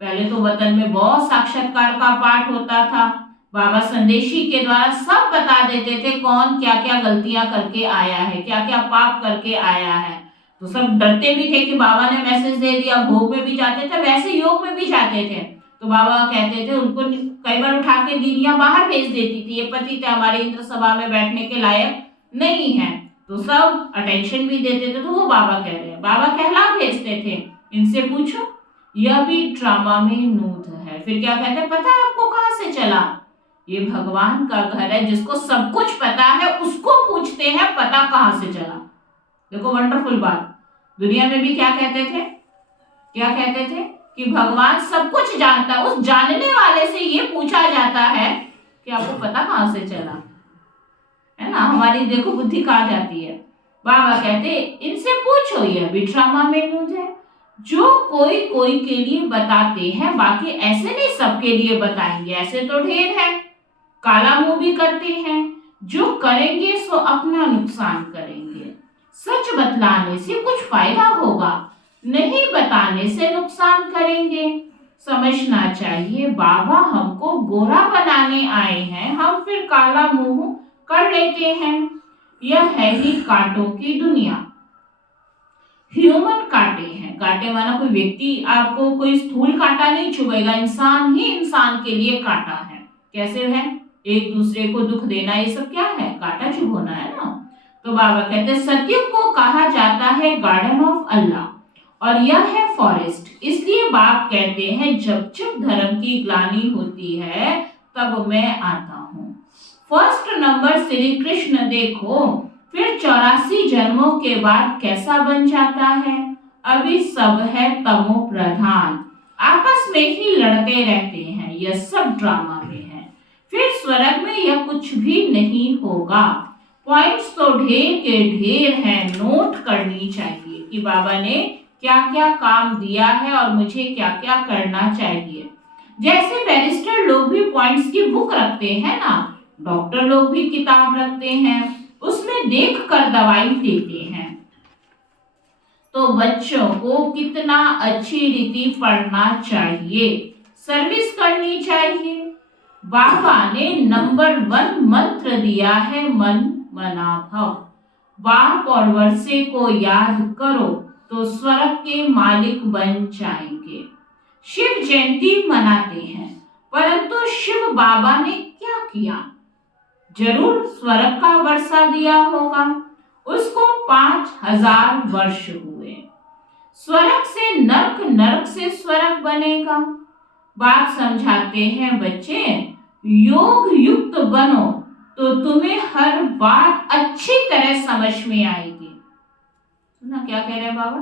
पहले तो वतन में बहुत साक्षात्कार का पाठ होता था, बाबा संदेशी के द्वारा सब बता देते थे कौन क्या क्या गलतियां करके आया है, क्या क्या पाप करके आया है। तो सब डरते भी थे कि बाबा ने मैसेज दे दिया, भोग में भी जाते थे, वैसे योग में भी जाते थे। तो बाबा कहते थे उनको कई बार उठा के दीदियां बाहर भेज देती थी, ये पतित है, हमारे इंद्र सभा में बैठने के लायक नहीं है। तो सब अटेंशन भी देते थे, तो वो बाबा कह रहे हैं, बाबा कहला भेजते थे इनसे पूछो, यह भी ड्रामा में नूत है। फिर क्या कहते हैं, पता है आपको कहां से चला? ये भगवान का घर है, जिसको सब कुछ पता है उसको पूछते हैं पता कहां से चला। देखो वंडरफुल बात। दुनिया में भी क्या कहते थे, क्या कहते थे कि भगवान सब कुछ जानता है, उस जानने वाले से ये पूछा जाता है कि आपको पता कहां से चला, है ना। हमारी देखो बुद्धि कहां जाती है। बाबा कहते इनसे पूछो, यह भी ड्रामा में नूत है। जो कोई कोई के लिए बताते हैं, बाकी ऐसे नहीं सबके लिए बताएंगे, ऐसे तो ढेर है। काला मुंह भी करते हैं। जो करेंगे सो अपना नुकसान करेंगे। सच बतलाने से कुछ फायदा होगा, नहीं बताने से नुकसान करेंगे। समझना चाहिए बाबा हमको गोरा बनाने आए हैं, हम फिर काला मुंह कर लेते हैं। यह है ही कांटों की दुनिया। ह्यूमन कांटे हैं। कांटे माना कोई व्यक्ति, आपको कोई स्थूल कांटा नहीं चुभेगा, इंसान ही इंसान के लिए कांटा है। कैसे है? एक दूसरे को दुख देना, ये सब क्या है? कांटा चुभोना है ना। तो बाबा कहते हैं सतयुग को कहा जाता है गार्डन ऑफ अल्लाह और यह है फॉरेस्ट। इसलिए बाप कहते हैं जब जब धर्म की ग्लानि होती है तब मैं आता हूँ। फर्स्ट नंबर श्री कृष्ण देखो, फिर 84 जन्मों के बाद कैसा बन जाता है। अभी सब है तमो प्रधान, आपस में ही लड़ते रहते हैं, यह सब ड्रामा में है। फिर स्वर्ग में यह कुछ भी नहीं होगा। पॉइंट्स तो ढेर के ढेर हैं, नोट करनी चाहिए कि बाबा ने क्या क्या काम दिया है और मुझे क्या क्या करना चाहिए। जैसे बैरिस्टर लोग भी पॉइंट्स की बुक रखते हैं ना, डॉक्टर लोग भी किताब रखते हैं, उसमें देख कर दवाई देते हैं। तो बच्चों को कितना अच्छी रीति पढ़ना चाहिए, सर्विस करनी चाहिए। बाबा ने नंबर 1 मंत्र दिया है मन मना भव। बाप और वर्षे को याद करो तो स्वर्ग के मालिक बन जाएंगे। शिव जयंती मनाते हैं, परंतु शिव बाबा ने क्या किया? जरूर स्वर्ग का वर्षा दिया होगा। उसको 5000 वर्ष हुए। स्वर्ग से नरक, नरक से स्वर्ग बनेगा। बात समझाते हैं बच्चे, योग युक्त बनो तो तुम्हें हर बात अच्छी तरह समझ में आएगी। सुना क्या कह रहे हैं बाबा?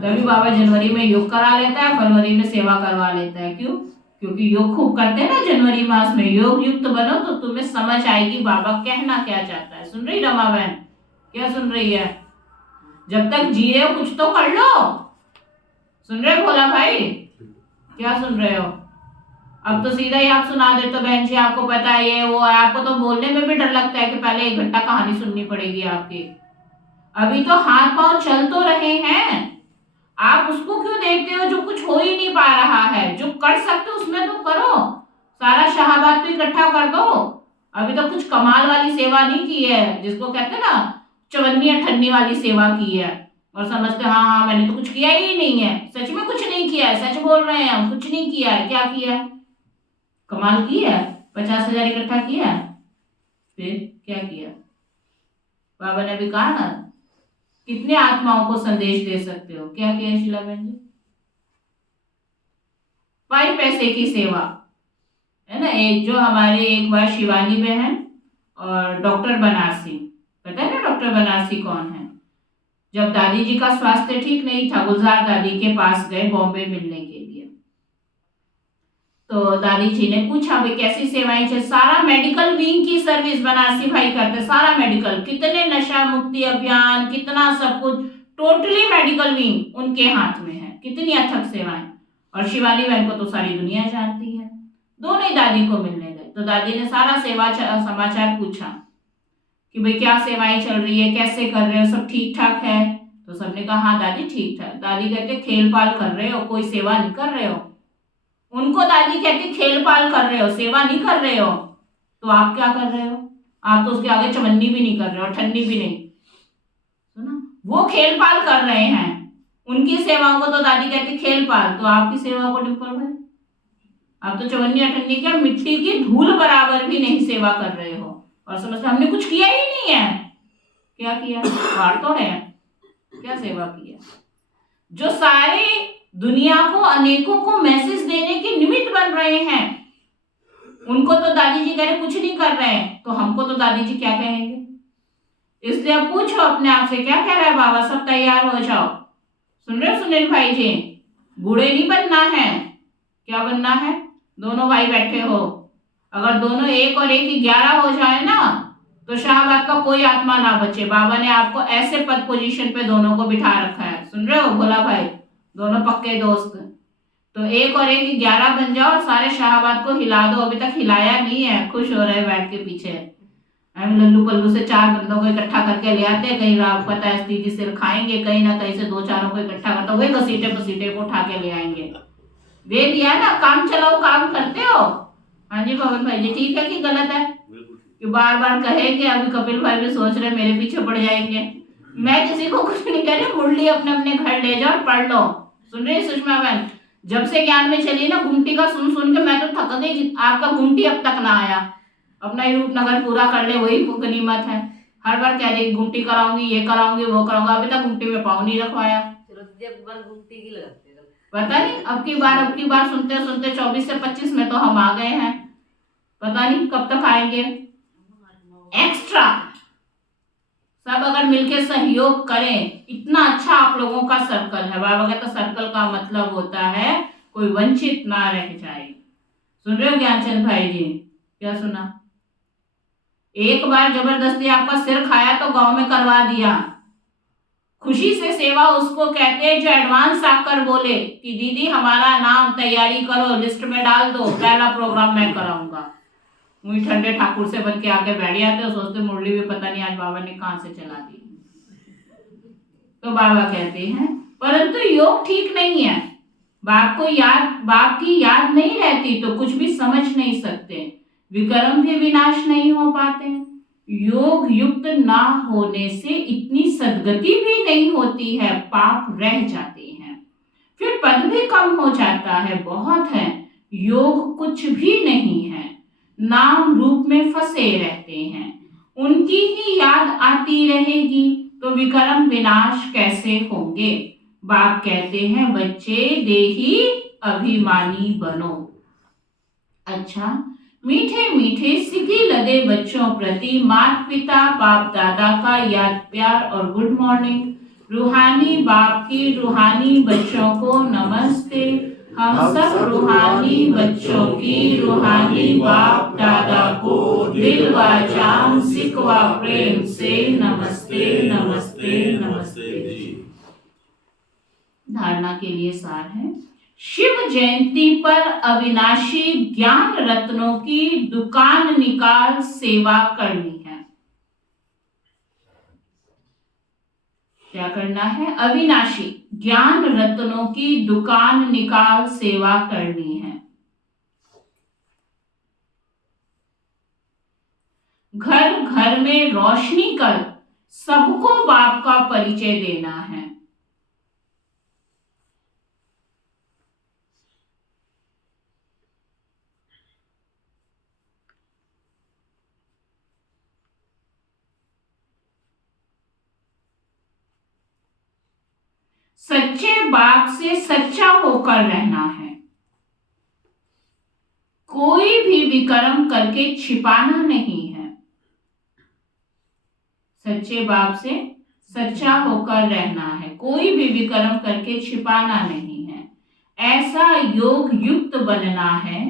तभी बाबा जनवरी में योग करा लेता है, फरवरी में सेवा करवा लेता है। क्यों? क्योंकि योग खूब करते हैं ना जनवरी मास में। योग युक्त बनो तो तुम्हें समझ आएगी बाबा कहना क्या चाहता है। सुन रही रमा बहन? क्या सुन रही है? जब तक जी रहे हो कुछ तो कर लो। सुन रहे भोला भाई? क्या सुन रहे हो? अब तो सीधा ही आप सुना देते हो बहन जी, आपको पता है ये वो है। आपको तो बोलने में भी डर लगता है कि पहले 1 घंटा कहानी सुननी पड़ेगी आपकी। अभी तो हाथ पांव चल तो रहे हैं, आप उसको क्यों देखते हो जो कुछ हो ही नहीं पा रहा है? जो कर सकते हो उसमें तो करो, सारा शाहबाद तो इकट्ठा कर दो। अभी तो कुछ कमाल वाली सेवा नहीं की है, जिसको कहते हैं ना चवन्नी अठन्नी वाली सेवा की है और समझते हाँ हाँ मैंने तो कुछ किया ही नहीं है। सच में कुछ नहीं किया है, सच बोल रहे हैं हम, कुछ नहीं किया है। क्या किया है? कमाल की है, 50,000 इकट्ठा किया है। फिर क्या किया? बाबा ने अभी कहा ना कितने आत्माओं को संदेश दे सकते हो। क्या किया शीला बहन जी? 5 पैसे की सेवा है ना। एक जो हमारे एक बार शिवानी बहन और डॉक्टर बनारसी, पता है ना डॉक्टर बनारसी कौन है? जब दादी जी का स्वास्थ्य ठीक नहीं था, गुलजार दादी के पास गए बॉम्बे मिलने के लिए। तो दादी जी ने पूछा भाई कैसी सेवाएं चाहिए। सारा मेडिकल विंग की सर्विस बनारसी भाई करते, सारा मेडिकल, कितने नशा मुक्ति अभियान, कितना सब कुछ, टोटली मेडिकल विंग उनके हाथ में है। कितनी अथक सेवाएं। और शिवानी बहन को तो सारी दुनिया जानती है। दोनों ही दादी को मिलने गए तो दादी ने सारा सेवा समाचार पूछा कि भाई क्या सेवाएं चल रही है, कैसे कर रहे हो, सब ठीक ठाक है? तो सबने कहा हाँ दादी ठीक ठाक। दादी कहते खेल पाल कर रहे हो, कोई सेवा नहीं कर रहे हो। उनको दादी कहती खेल पाल कर रहे हो, सेवा नहीं कर रहे हो। तो आप क्या कर रहे हो? आप तो उसके आगे चवन्नी भी नहीं कर रहे हो, ठन्नी भी नहीं। सुना, वो खेल पाल कर रहे हैं, उनकी सेवाओं को तो दादी कहती खेल पाल। तो आपकी सेवा को डिम्पल भाई आप तो चवन्नी अठन्नी क्या मिट्टी की धूल बराबर भी नहीं सेवा कर रहे हो और समझते हमने कुछ किया ही नहीं है। क्या किया? बाहर तो है, क्या सेवा किया? जो सारे दुनिया को अनेकों को मैसेज देने के निमित्त बन रहे हैं, उनको तो दादी जी कह रहे कुछ नहीं कर रहे हैं, तो हमको तो दादी जी क्या कहेंगे? इसलिए अब पूछो अपने आप से क्या कह रहा है बाबा, सब तैयार हो जाओ। सुन रहे हो सुनील भाई जी? बूढ़े नहीं बनना है। क्या बनना है? दोनों भाई बैठे हो, अगर दोनों 1 और 1 11 हो जाए ना तो शाहबाद का कोई आत्मा ना बचे। बाबा ने आपको ऐसे पद पोजीशन पे दोनों को बिठा रखा है। सुन रहे हो भोला भाई? दोनों पक्के दोस्त। तो 1 और 1 11 बन जाओ और सारे शाहाबाद को हिला दो। अभी तक हिलाया नहीं है, खुश हो रहे बैठ के पीछे। हम लल्लू पल्लू से 4 बंदों को इकट्ठा करके ले आते, कहीं रात पता है दीदी सिर खाएंगे, कहीं ना कहीं से 2-4 को इकट्ठा करते वही घसीटे पसीटे को उठा के ले आएंगे। दे दिया ना, काम चलाओ, काम करते हो। हाँ जी पवन भाई जी, ठीक है कि गलत है? कि बार बार कहेंगे, अभी कपिल भाई भी सोच रहे मेरे पीछे पड़ जाएंगे। मैं किसी को कुछ नहीं कह रही, मुरली अपने अपने घर ले जाओ और पढ़ लो। सुन रही सुषमा बहन, जब से ज्ञान में चली ना, गुमटी का सुन सुन के मैं तो थक गई। आपका गुमटी अब तक ना आया, अपना ही रूपनगर पूरा कर ले, वही गनीमत है। हर बार कह रही गुमटी कराऊंगी, ये कराऊंगी, वो कराऊंगा, अभी तक गुमटी में पाँव नहीं रखवाया। गुमटी की लगाते पता नहीं अब की बार सुनते सुनते 24 से 25 में तो हम आ गए हैं, पता नहीं कब तक आएंगे। एक्स्ट्रा सब अगर मिलके सहयोग करें, इतना अच्छा आप लोगों का सर्कल है। बाबा कहता सर्कल का मतलब होता है कोई वंचित ना रह जाए। सुन रहे हो ज्ञानचंद भाई जी? क्या सुना? एक बार जबरदस्ती आपका सिर खाया तो गांव में करवा दिया। खुशी से सेवा उसको कहते हैं जो एडवांस आकर बोले कि दीदी हमारा नाम तैयारी करो, लिस्ट में डाल दो, पहला प्रोग्राम मैं कराऊंगा। मुझे ठंडे ठाकुर से बन के आके बैठ जाते हो, सोचते मुरली भी पता नहीं आज बाबा ने कहां से चला दी। तो बाबा कहते हैं परंतु योग ठीक नहीं है। बाप की याद नहीं रहती तो कुछ भी समझ नहीं सकते, विक्रम भी विनाश नहीं हो पाते। योग युक्त ना होने से इतनी सद्गति भी नहीं होती है, पाप रह जाते हैं, फिर पद भी कम हो जाता है। बहुत है, योग कुछ भी नहीं है, नाम रूप में फंसे रहते हैं। उनकी ही याद आती रहेगी तो विक्रम विनाश कैसे होंगे। बाप कहते हैं बच्चे देही अभिमानी बनो। अच्छा, मीठे मीठे सिगी लदे बच्चों प्रति माता पिता बाप दादा का याद प्यार और गुड मॉर्निंग। रूहानी बाप की रूहानी बच्चों को नमस्ते। हम सब रूहानी बच्चों की रूहानी बाप दादा को दिल व जान सिकवा प्रेम से नमस्ते नमस्ते नमस्ते। धारणा के लिए सार है, शिव जयंती पर अविनाशी ज्ञान रत्नों की दुकान निकाल सेवा करनी है। क्या करना है? अविनाशी ज्ञान रत्नों की दुकान निकाल सेवा करनी है। घर घर में रोशनी कर सबको बाप का परिचय देना है। सच्चे बाप से सच्चा होकर रहना है। कोई भी विक्रम करके छिपाना नहीं है। सच्चे बाप से सच्चा होकर रहना है, कोई भी विक्रम करके छिपाना नहीं है। ऐसा योग युक्त बनना है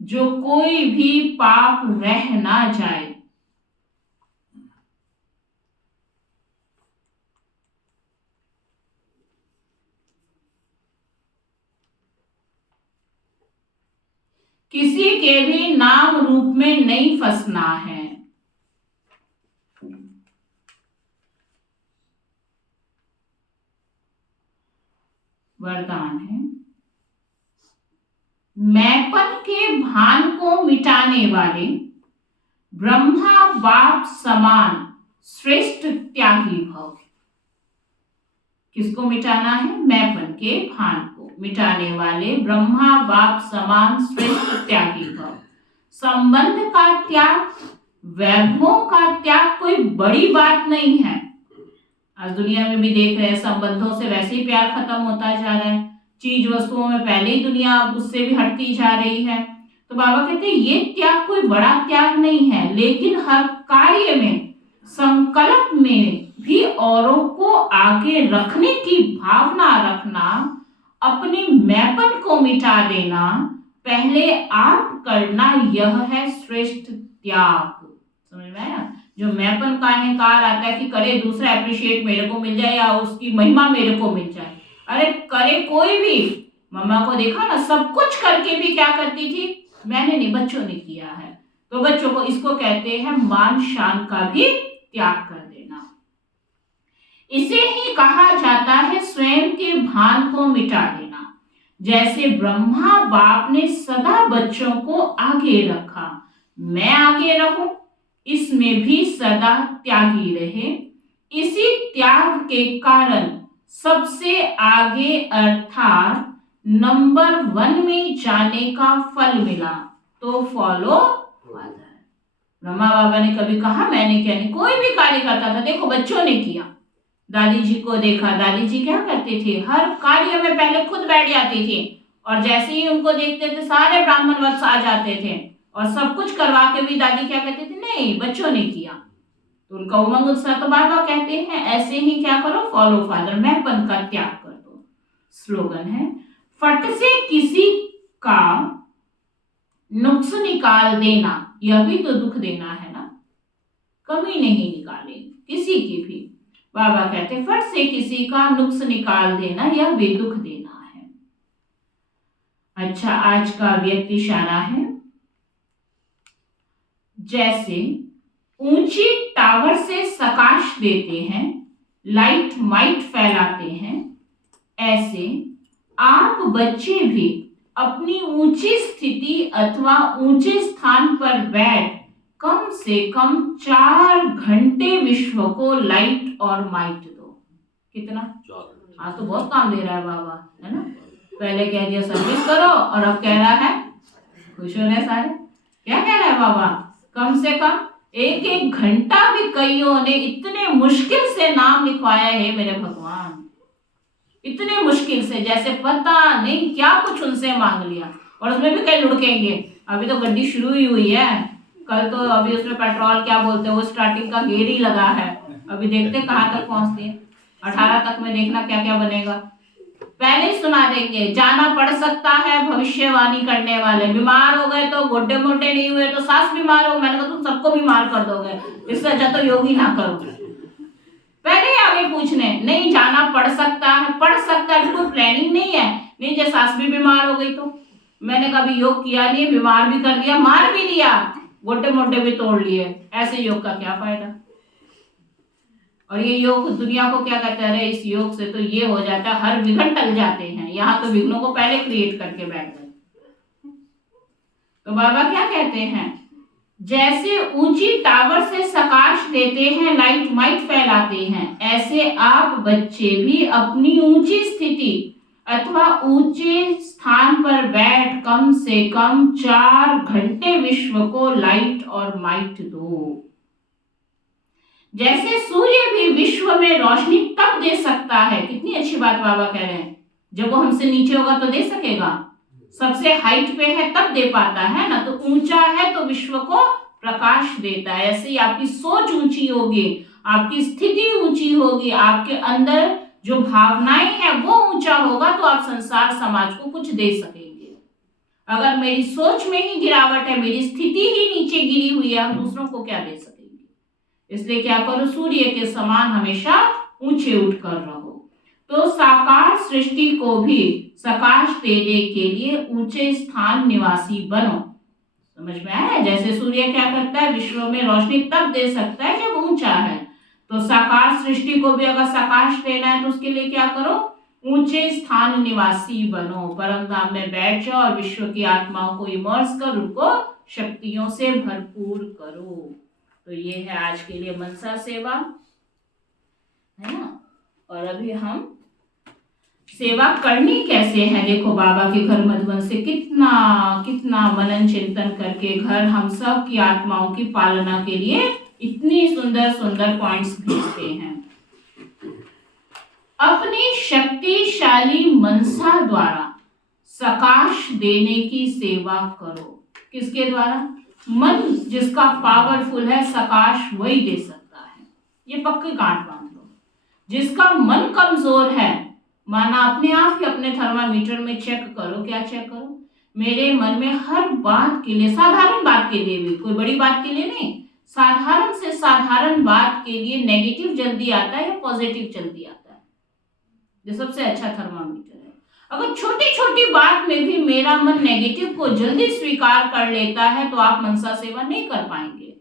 जो कोई भी पाप रह ना जाए। किसी के भी नाम रूप में नहीं फंसना है। वरदान है, मैंपन के भान को मिटाने वाले ब्रह्मा बाप समान श्रेष्ठ त्यागी भव। किसको मिटाना है? मैंपन के भान को मिटाने वाले ब्रह्मा बाप समान श्रेष्ठ त्यागी भव। संबंध का त्याग, वैभवों का त्याग कोई बड़ी बात नहीं है। आज दुनिया में भी देख रहे हैं, संबंधों से वैसे ही प्यार खत्म होता जा रहा है, चीज वस्तुओं में पहले ही दुनिया उससे भी हटती जा रही है। तो बाबा कहते हैं ये त्याग कोई बड़ा त्याग नहीं है, लेकिन हर कार्य में संकल्प में भी औरों को आगे रखने की भावना रखना, अपने मैंपन को मिटा देना, पहले आप करना, यह है श्रेष्ठ त्याग। समझ में आया? जो मैंपन का अहंकार आता है कि करे दूसरा अप्रिशिएट मेरे को मिल जाए या उसकी महिमा मेरे को मिल जाए, अरे करे कोई भी, मम्मा को देखा ना, सब कुछ करके भी क्या करती थी, मैंने नहीं, बच्चों ने किया है। तो बच्चों को, इसको कहते हैं मान शान का भी त्याग कर देना। इसे ही कहा जाता है स्वयं के भान को मिटा देना। जैसे ब्रह्मा बाप ने सदा बच्चों को आगे रखा, मैं आगे रहूं, इसमें भी सदा त्यागी रहे। इसी त्याग के कारण सबसे आगे अर्थात नंबर 1 में जाने का फल मिला। तो फॉलो फादर। ब्रह्मा बाबा ने कभी कहा मैंने क्या नहीं, कोई भी कार्य करता था, देखो बच्चों ने किया। दादी जी को देखा, दादी जी क्या करते थे, हर कार्य में पहले खुद बैठ जाती थी, और जैसे ही उनको देखते थे सारे ब्राह्मण वत्स आ जाते थे, और सब कुछ करवा के भी दादी क्या कहती थी, नहीं बच्चों ने किया। तो उनका उमंग उत्साह, तो बाबा कहते हैं ऐसे ही क्या करो, फॉलो फादर, मैं पन का त्याग कर दो। स्लोगन है, फट से किसी का नुक्स निकाल देना, यह भी तो दुख देना है ना, कमी नहीं निकाले किसी की भी। बाबा कहते फट से किसी का नुक्स निकाल देना, यह भी दुख देना है। अच्छा, आज का व्यक्ति इशारा है, जैसे ऊंची टावर से प्रकाश देते हैं, लाइट माइट फैलाते हैं, ऐसे आप बच्चे भी अपनी ऊंची स्थिति अथवा ऊंचे स्थान पर बैठ कम से कम 4 घंटे विश्व को लाइट और माइट दो। कितना? आज तो बहुत काम दे रहा है बाबा, है ना। पहले कह दिया सर्विस करो, और अब कह रहा है खुश हो रहे सारे। क्या कह रहा है बाबा, कम से कम 1-1 घंटा भी कईयों ने इतने मुश्किल से नाम लिखवाया है मेरे भगवान, इतने मुश्किल से, जैसे पता नहीं क्या कुछ उनसे मांग लिया, और उसमें भी कई लुढ़केंगे। अभी तो गड्डी शुरू ही हुई है, कल तो अभी उसमें पेट्रोल क्या बोलते हैं वो स्टार्टिंग का गेयर ही लगा है, अभी देखते कहाँ तक पहुंचती है। 18 तक में देखना क्या क्या बनेगा। पहले ही सुना देंगे, जाना पड़ सकता है भविष्यवाणी करने वाले, बीमार हो गए तो गोड्डे मोटे नहीं हुए तो सास बीमार हो, मैंने कहा तुम सबको बीमार कर दोगे, इससे अच्छा तो योगी ना करो। पहले ही आगे पूछने, नहीं जाना पड़ सकता है, पड़ सकता है, कोई प्लानिंग नहीं है। नहीं, जब सास भी बीमार हो गई तो मैंने कभी योग किया नहीं, बीमार भी कर दिया, मार भी दिया, गोटे मोटे भी तोड़ लिए, ऐसे योग का क्या फायदा। और ये योग दुनिया को क्या कहता है, इस योग से तो ये हो जाता है, हर विघ्न टल जाते हैं। यहाँ तो विघ्नों को पहले क्रिएट करके बैठ गए। तो बाबा क्या कहते हैं, जैसे ऊंची टावर से प्रकाश देते हैं, लाइट माइट फैलाते हैं, ऐसे आप बच्चे भी अपनी ऊंची स्थिति अथवा ऊंचे स्थान पर बैठ कम से कम 4 घंटे विश्व को लाइट और माइट दो। जैसे सूर्य भी विश्व में रोशनी तब दे सकता है, कितनी अच्छी बात बाबा कह रहे हैं, जब वो हमसे नीचे होगा तो दे सकेगा, सबसे हाइट पे है तब दे पाता है ना, तो ऊंचा है तो विश्व को प्रकाश देता है। ऐसे ही आपकी सोच ऊंची होगी, आपकी स्थिति ऊंची होगी, आपके अंदर जो भावनाएं हैं वो ऊंचा होगा, तो आप संसार समाज को कुछ दे सकेंगे। अगर मेरी सोच में ही गिरावट है, मेरी स्थिति ही नीचे गिरी हुई है, हम दूसरों को क्या दे सकेंगे। इसलिए क्या करो, सूर्य के समान हमेशा ऊंचे उठकर रहो। तो साकार सृष्टि को भी प्रकाश देने के लिए ऊंचे स्थान निवासी बनो। समझ में आया? जैसे सूर्य क्या करता है, विश्व में रोशनी तब दे सकता है जब ऊंचा है, तो साकार सृष्टि को भी अगर प्रकाश देना है तो उसके लिए क्या करो, ऊंचे स्थान निवासी बनो, परम धाम में बैठ जाओ और विश्व की आत्माओं को इमर्स कर उनको शक्तियों से भरपूर करो। तो ये है आज के लिए मनसा सेवा, है ना। और अभी हम सेवा करनी कैसे है, देखो बाबा के घर मधुबन से कितना कितना मनन चिंतन करके घर हम सब की आत्माओं की पालना के लिए इतनी सुंदर सुंदर पॉइंट्स भेजते हैं। अपनी शक्तिशाली मनसा द्वारा प्रकाश देने की सेवा करो। किसके द्वारा? मन जिसका पावरफुल है, प्रकाश वही दे सकता है, ये पक्की गांठ बांध लो। जिसका मन कमजोर है, माना अपने आप ही अपने थर्मामीटर में चेक करो। क्या चेक करो? मेरे मन में हर बात के लिए, साधारण बात के लिए भी, कोई बड़ी बात के लिए नहीं, साधारण से साधारण बात के लिए नेगेटिव जल्दी आता है या पॉजिटिव जल्दी आता है? ये सबसे अच्छा थर्मामीटर है। अगर छोटी छोटी बात में भी मेरा मन नेगेटिव को जल्दी स्वीकार कर लेता है तो आप मनसा सेवा नहीं कर पाएंगे।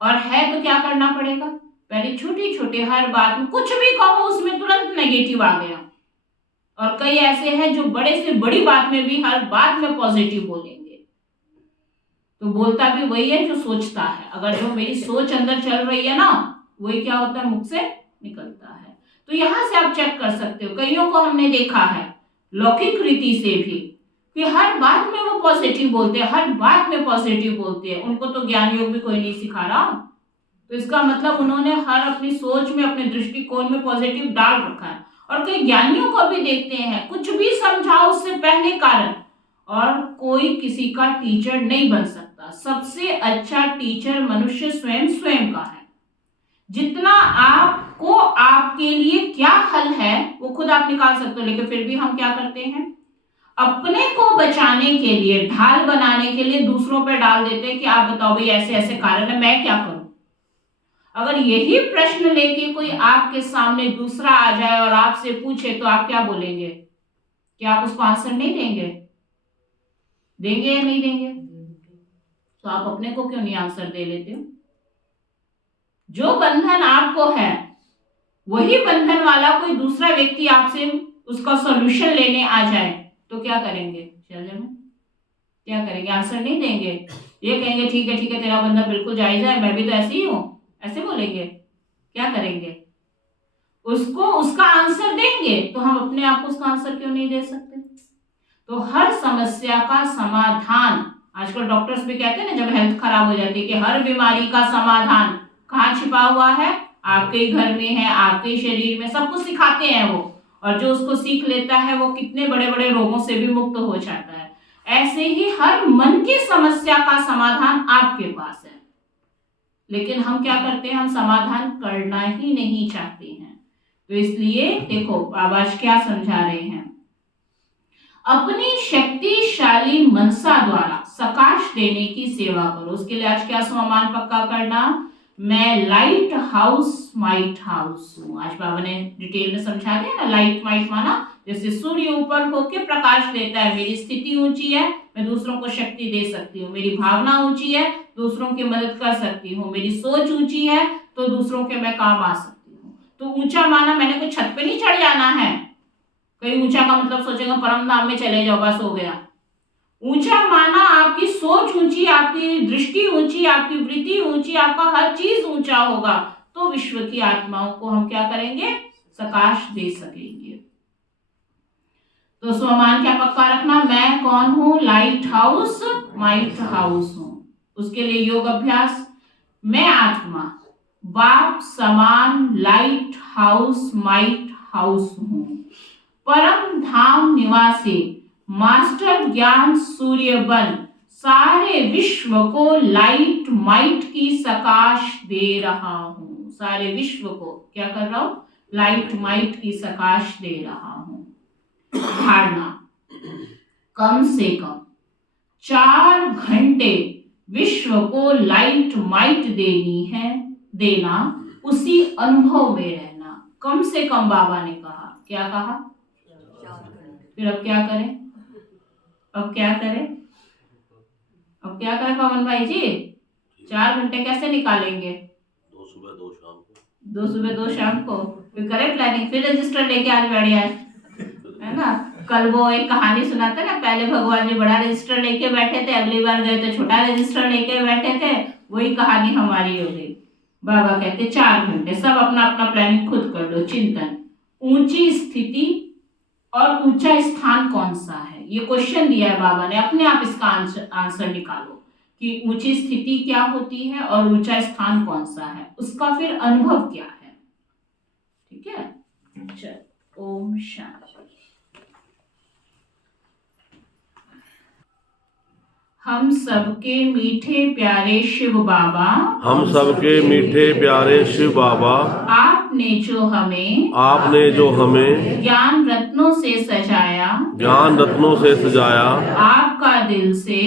और है तो क्या करना पड़ेगा, पहले छोटी छोटी हर बात में कुछ भी कहो उसमें तुरंत नेगेटिव आ गया। और कई ऐसे हैं जो बड़े से बड़ी बात में भी हर बात में पॉजिटिव बोलेंगे। तो बोलता भी वही है जो सोचता है। अगर जो मेरी सोच अंदर चल रही है ना, वही क्या होता है, मुख से निकलता है। तो यहां से आप चेक कर सकते हो, कईयों को हमने देखा है लौकिक रीति से भी कि हर बात में वो पॉजिटिव बोलते हैं, हर बात में पॉजिटिव बोलते हैं। उनको तो ज्ञान योग भी कोई नहीं सिखा रहा। तो इसका मतलब उन्होंने हर अपनी सोच में, अपने दृष्टिकोण में पॉजिटिव डाल रखा है। और कई ज्ञानियों को भी देखते हैं, कुछ भी समझाओ उससे पहले कारण। और कोई किसी का टीचर नहीं बन सकता। सबसे अच्छा टीचर मनुष्य स्वयं स्वयं का है। जितना आपको आपके लिए क्या हल है वो खुद आप निकाल सकते हो, लेकिन फिर भी हम क्या करते हैं, अपने को बचाने के लिए, ढाल बनाने के लिए दूसरों पे डाल देते हैं कि आप बताओ भाई ऐसे ऐसे कारण है, मैं क्या करूं। अगर यही प्रश्न लेके कोई आपके सामने दूसरा आ जाए और आपसे पूछे तो आप क्या बोलेंगे? क्या आप उसको आंसर नहीं देंगे? देंगे या नहीं देंगे? तो आप अपने को क्यों नहीं आंसर दे लेते हो? जो बंधन आपको है वही बंधन वाला कोई दूसरा व्यक्ति आपसे उसका सॉल्यूशन लेने आ जाए तो क्या करेंगे? चलिए में क्या करेंगे? आंसर नहीं देंगे। ये कहेंगे ठीक है तेरा बंधन बिल्कुल जायज है, मैं भी तो ऐसी ही हूं, ऐसे बोलेंगे। क्या करेंगे? उसको उसका आंसर देंगे। तो हम अपने आप को उसका आंसर क्यों नहीं दे सकते? तो हर समस्या का समाधान, आजकल डॉक्टर्स भी कहते हैं ना जब हेल्थ खराब हो जाती है, कि हर बीमारी का समाधान कहाँ छिपा हुआ है? आपके ही घर में है, आपके ही शरीर में। सब कुछ सिखाते हैं वो। और जो उसको सीख लेता है वो कितने बड़े बड़े रोगों से भी मुक्त हो जाता है। ऐसे ही हर मन की समस्या का समाधान आपके पास है। लेकिन हम क्या करते हैं, हम समाधान करना ही नहीं चाहते हैं। तो इसलिए देखो बाबा आज क्या समझा रहे हैं, अपनी शक्तिशाली मनसा द्वारा सकाश देने की सेवा करो। उसके लिए आज क्या स्वमान पक्का करना, मैं लाइट हाउस माइट हाउस हूँ। आज बाबा ने डिटेल में समझा दिया ना, लाइट माइट माना जैसे सूर्य ऊपर होके प्रकाश देता है, मेरी स्थिति ऊंची है, मैं दूसरों को शक्ति दे सकती हूँ। मेरी भावना ऊंची है, दूसरों की मदद कर सकती हूँ। मेरी सोच ऊंची है तो दूसरों के मैं काम आ सकती हूँ। तो ऊंचा माना मैंने कोई छत पे नहीं चढ़ जाना है। कहीं ऊंचा का मतलब सोचेगा परम धाम में चले जाओ बस हो गया। ऊंचा माना आपकी सोच ऊंची, आपकी दृष्टि ऊंची, आपकी वृत्ति ऊंची, आपका हर चीज ऊंचा होगा तो विश्व की आत्माओं को हम क्या करेंगे, सकाश दे सकेंगे। तो स्वमान क्या पक्का रखना, मैं कौन हूं, लाइट हाउस माइट हाउस हूं। उसके लिए योग अभ्यास, मैं आत्मा बाप समान लाइट हाउस माइट हाउस हूं, परम धाम निवासी मास्टर ज्ञान सूर्य बन सारे विश्व को लाइट माइट की सकाश दे रहा हूं। सारे विश्व को क्या कर रहा हूं, लाइट माइट की सकाश दे रहा हूं। धारणा, कम से कम 4 घंटे विश्व को लाइट माइट देनी है, देना, उसी अनुभव में रहना। कम से कम बाबा ने कहा, क्या कहा? फिर अब क्या करें? अब क्या करें? अब क्या करें पवन भाई जी? 4 घंटे कैसे निकालेंगे? 2 सुबह 2 शाम को। 2 सुबह 2 शाम को। फिर करें प्लानिंग, फिर रजिस्टर लेके आज बैठ जाए, है ना। कल वो एक कहानी सुनाते ना, पहले भगवान जी बड़ा रजिस्टर लेके बैठे थे, अगली बार गए तो छोटा रजिस्टर लेके बैठे थे। वही कहानी हमारी हो गई। बाबा कहते 4 घंटे सब अपना अपना प्लानिंग खुद कर लो। चिंतन, ऊंची स्थिति और ऊंचा स्थान कौन सा है, ये क्वेश्चन दिया है बाबा ने। अपने आप इसका आंसर निकालो कि ऊंची स्थिति क्या होती है और ऊंचा स्थान कौन सा है, उसका फिर अनुभव क्या है। ठीक है, चल ओम शांति। हम सबके मीठे प्यारे शिव बाबा, हम सबके मीठे प्यारे शिव बाबा, आपने जो हमें ज्ञान रत्नों से सजाया, आपका दिल से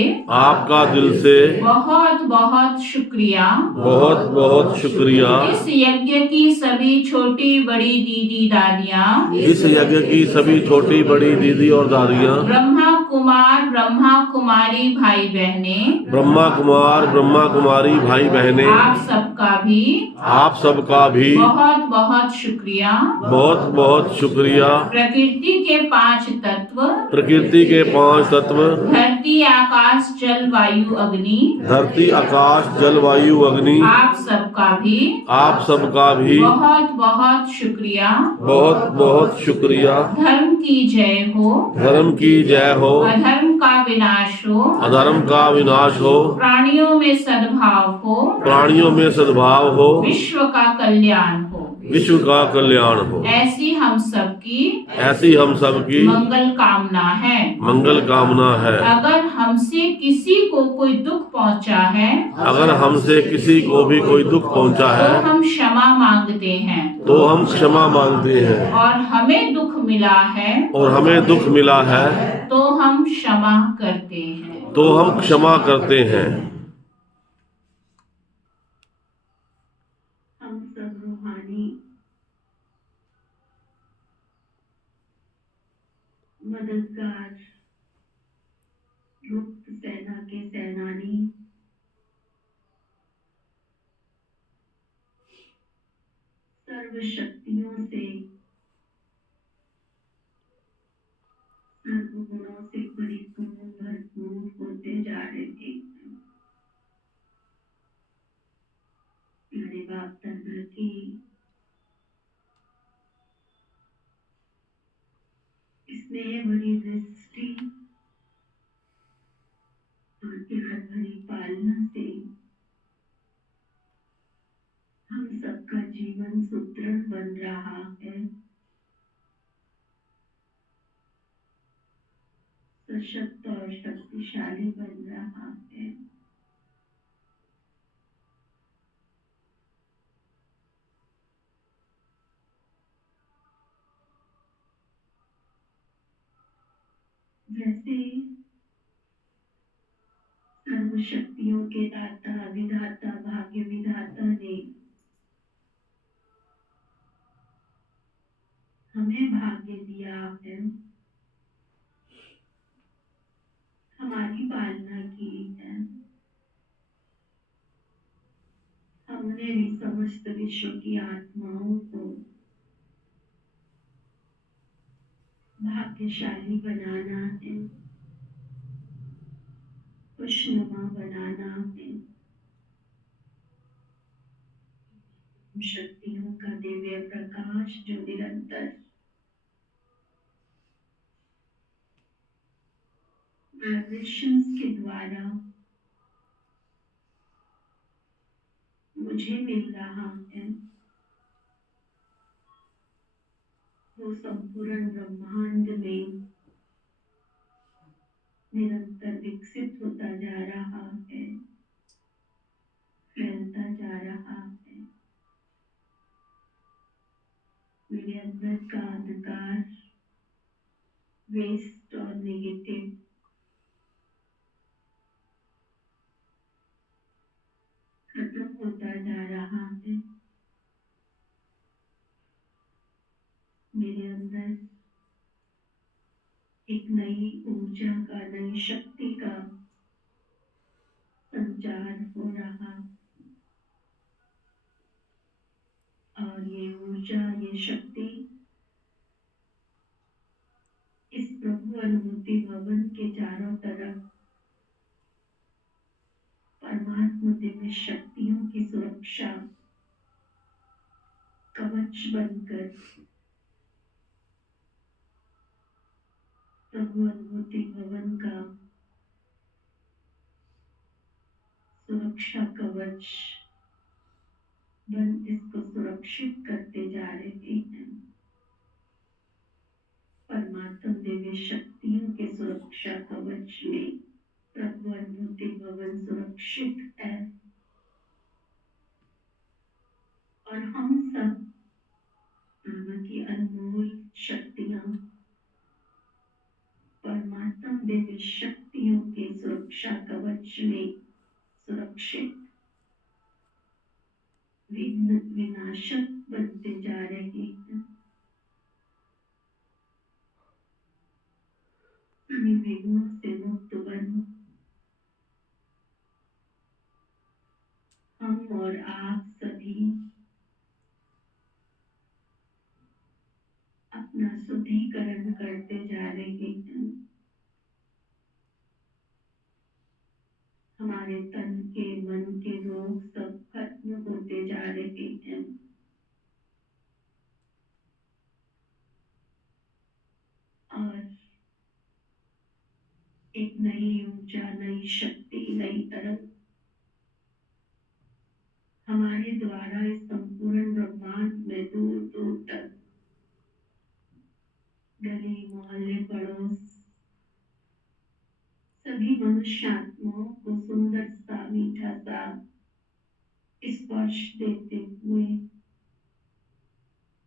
बहुत बहुत शुक्रिया। बहुत बहुत शुक्रिया। इस यज्ञ की सभी छोटी बड़ी दीदी दादियाँ, इस यज्ञ की सभी छोटी बड़ी दीदी और दादियाँ, ब्रह्मा कुमार ब्रह्मा कुमारी भाई बहने, ब्रह्मा कुमारी भाई बहने, आप सबका भी बहुत बहुत शुक्रिया। बहुत शुक्रिया। प्रकृति के 5 तत्व, धरती आकाश जल वायु अग्नि, आप सबका भी बहुत बहुत शुक्रिया। बहुत शुक्रिया। धर्म की जय हो, अधर्म का विनाश हो, प्राणियों में सद्भाव हो, विश्व का कल्याण हो। ऐसी हम सबकी मंगल कामना है। अगर हमसे किसी को कोई दुख पहुंचा है, तो हम क्षमा मांगते हैं। और हमें दुख मिला है, तो हम क्षमा करते हैं। हम सब रूहानी मददगार, गुप्त सेना के सेनानी, सर्व शक्तियों से, सर्व गुणों से परिपूर्ण भरपूर होते जा रहे हैं। मेरे बाप दादा की स्नेह भरी दृष्टि और प्यार भरी पालना से हम सबका जीवन सुदृढ़ बन रहा है, सशक्त और शक्तिशाली बन रहा है। जैसे सर्व शक्तियों के दाता विधाता भाग्य विधाता ने हमें भाग्य दिया है, हमारी पालना की है, हमने भी समस्त विश्व की आत्माओं को भाग्यशाली बनाना है, खुशनुमा बनाना है। शक्तियों का दिव्य प्रकाश जो निरंतर वाइब्रेशंस के द्वारा मुझे मिल रहा है, वो संपूर्ण ब्रह्मांड में निरंतर विकसित होता जा रहा है, फैलता जा रहा है। मेरे अंदर का अंधकार, वेस्ट और नेगेटिव खत्म होता जा रहा है। मेरे अंदर एक नई ऊर्जा का, नई शक्ति का संचार हो रहा, और ये ऊर्जा, ये शक्ति इस प्रभु अनुभूति भवन के चारों तरफ परमात्मा दिव्य शक्तियों की सुरक्षा कवच बनकर प्रभु अनुभूति भवन का सुरक्षा कवच बन इसको सुरक्षित करते जा रहे हैं। परमात्मा दिव्य शक्तियों के सुरक्षा कवच में प्रभु अनुभूति भवन सुरक्षित है और हम सब प्रभु की अनमोल शक्तियां, परमात्मा दिव्य शक्तियों के सुरक्षा कवच में सुरक्षित विघ्न विनाशक बनते जा रहे हैं। सभी विघ्नों से मुक्त बनो। हम और आप सभी अपना शुद्धिकरण करते जा रहे हैं। हमारे तन के मन के रोग सब खत्म होते जा रहे हैं। और एक नई ऊर्जा, नई शक्ति, नई तरंग हमारे द्वारा इस संपूर्ण ब्रह्मांड में दूर दूर तक गली मोहल्ले पड़ोस सभी मनुष्यात्माओं को सुंदर सा मीठा सा स्पर्श देते हुए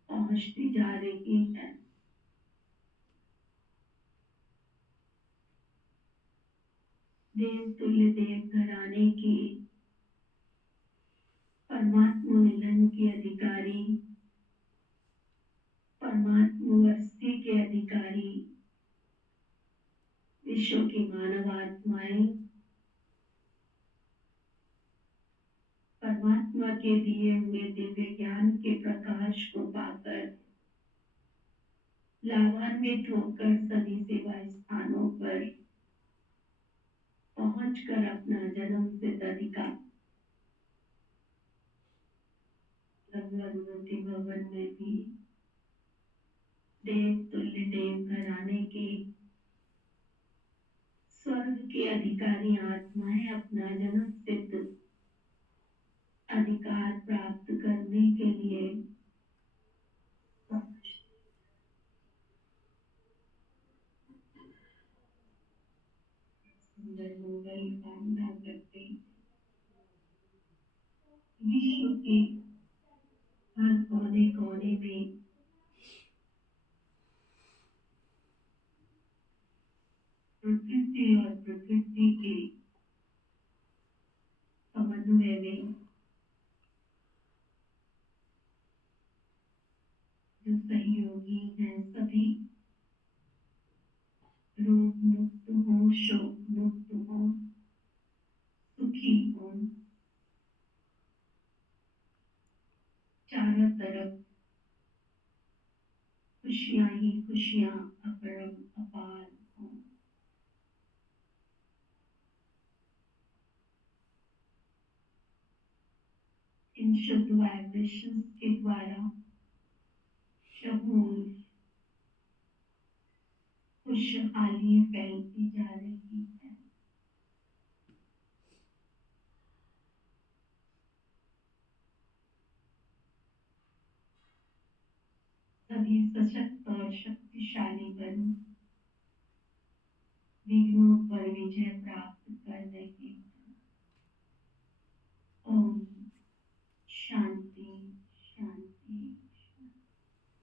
पहुंचती जा रही है। देव तुल्य देव घराने की परमात्मा मिलन के अधिकारी, परमात्मा वस्ती के अधिकारी, विश्व की मानव आत्माएं परमात्मा के दिए हुए दिव्य ज्ञान के प्रकाश को पाकर लाभान्वित होकर सभी सेवा स्थानों पर पहुंचकर अपना जन्म सिद्ध अधिकार प्रभु अनुभूति भवन में भी देव तुल्य देव घराने के स्वर्ग के अधिकारी आत्माएं अपना जन्म सिद्ध अधिकार प्राप्त करने के लिए सुंदर मंगल कामना करते विश्व के हर कोने कोने में प्रकृति और प्रकृति के समन्वय में जो सहयोगी हैं सभी रोग मुक्त हो, शोक मुक्त हो, सुखी हो, चारों तरफ खुशियां ही खुशियां अपरम अपार हो। इन शुद्ध वाइब्रेशंस के द्वारा शहूर खुशहाली फैलती जा रही है। सभी सशक्त और शक्तिशाली बन विघ्नों पर विजय प्राप्त कर रहे हैं।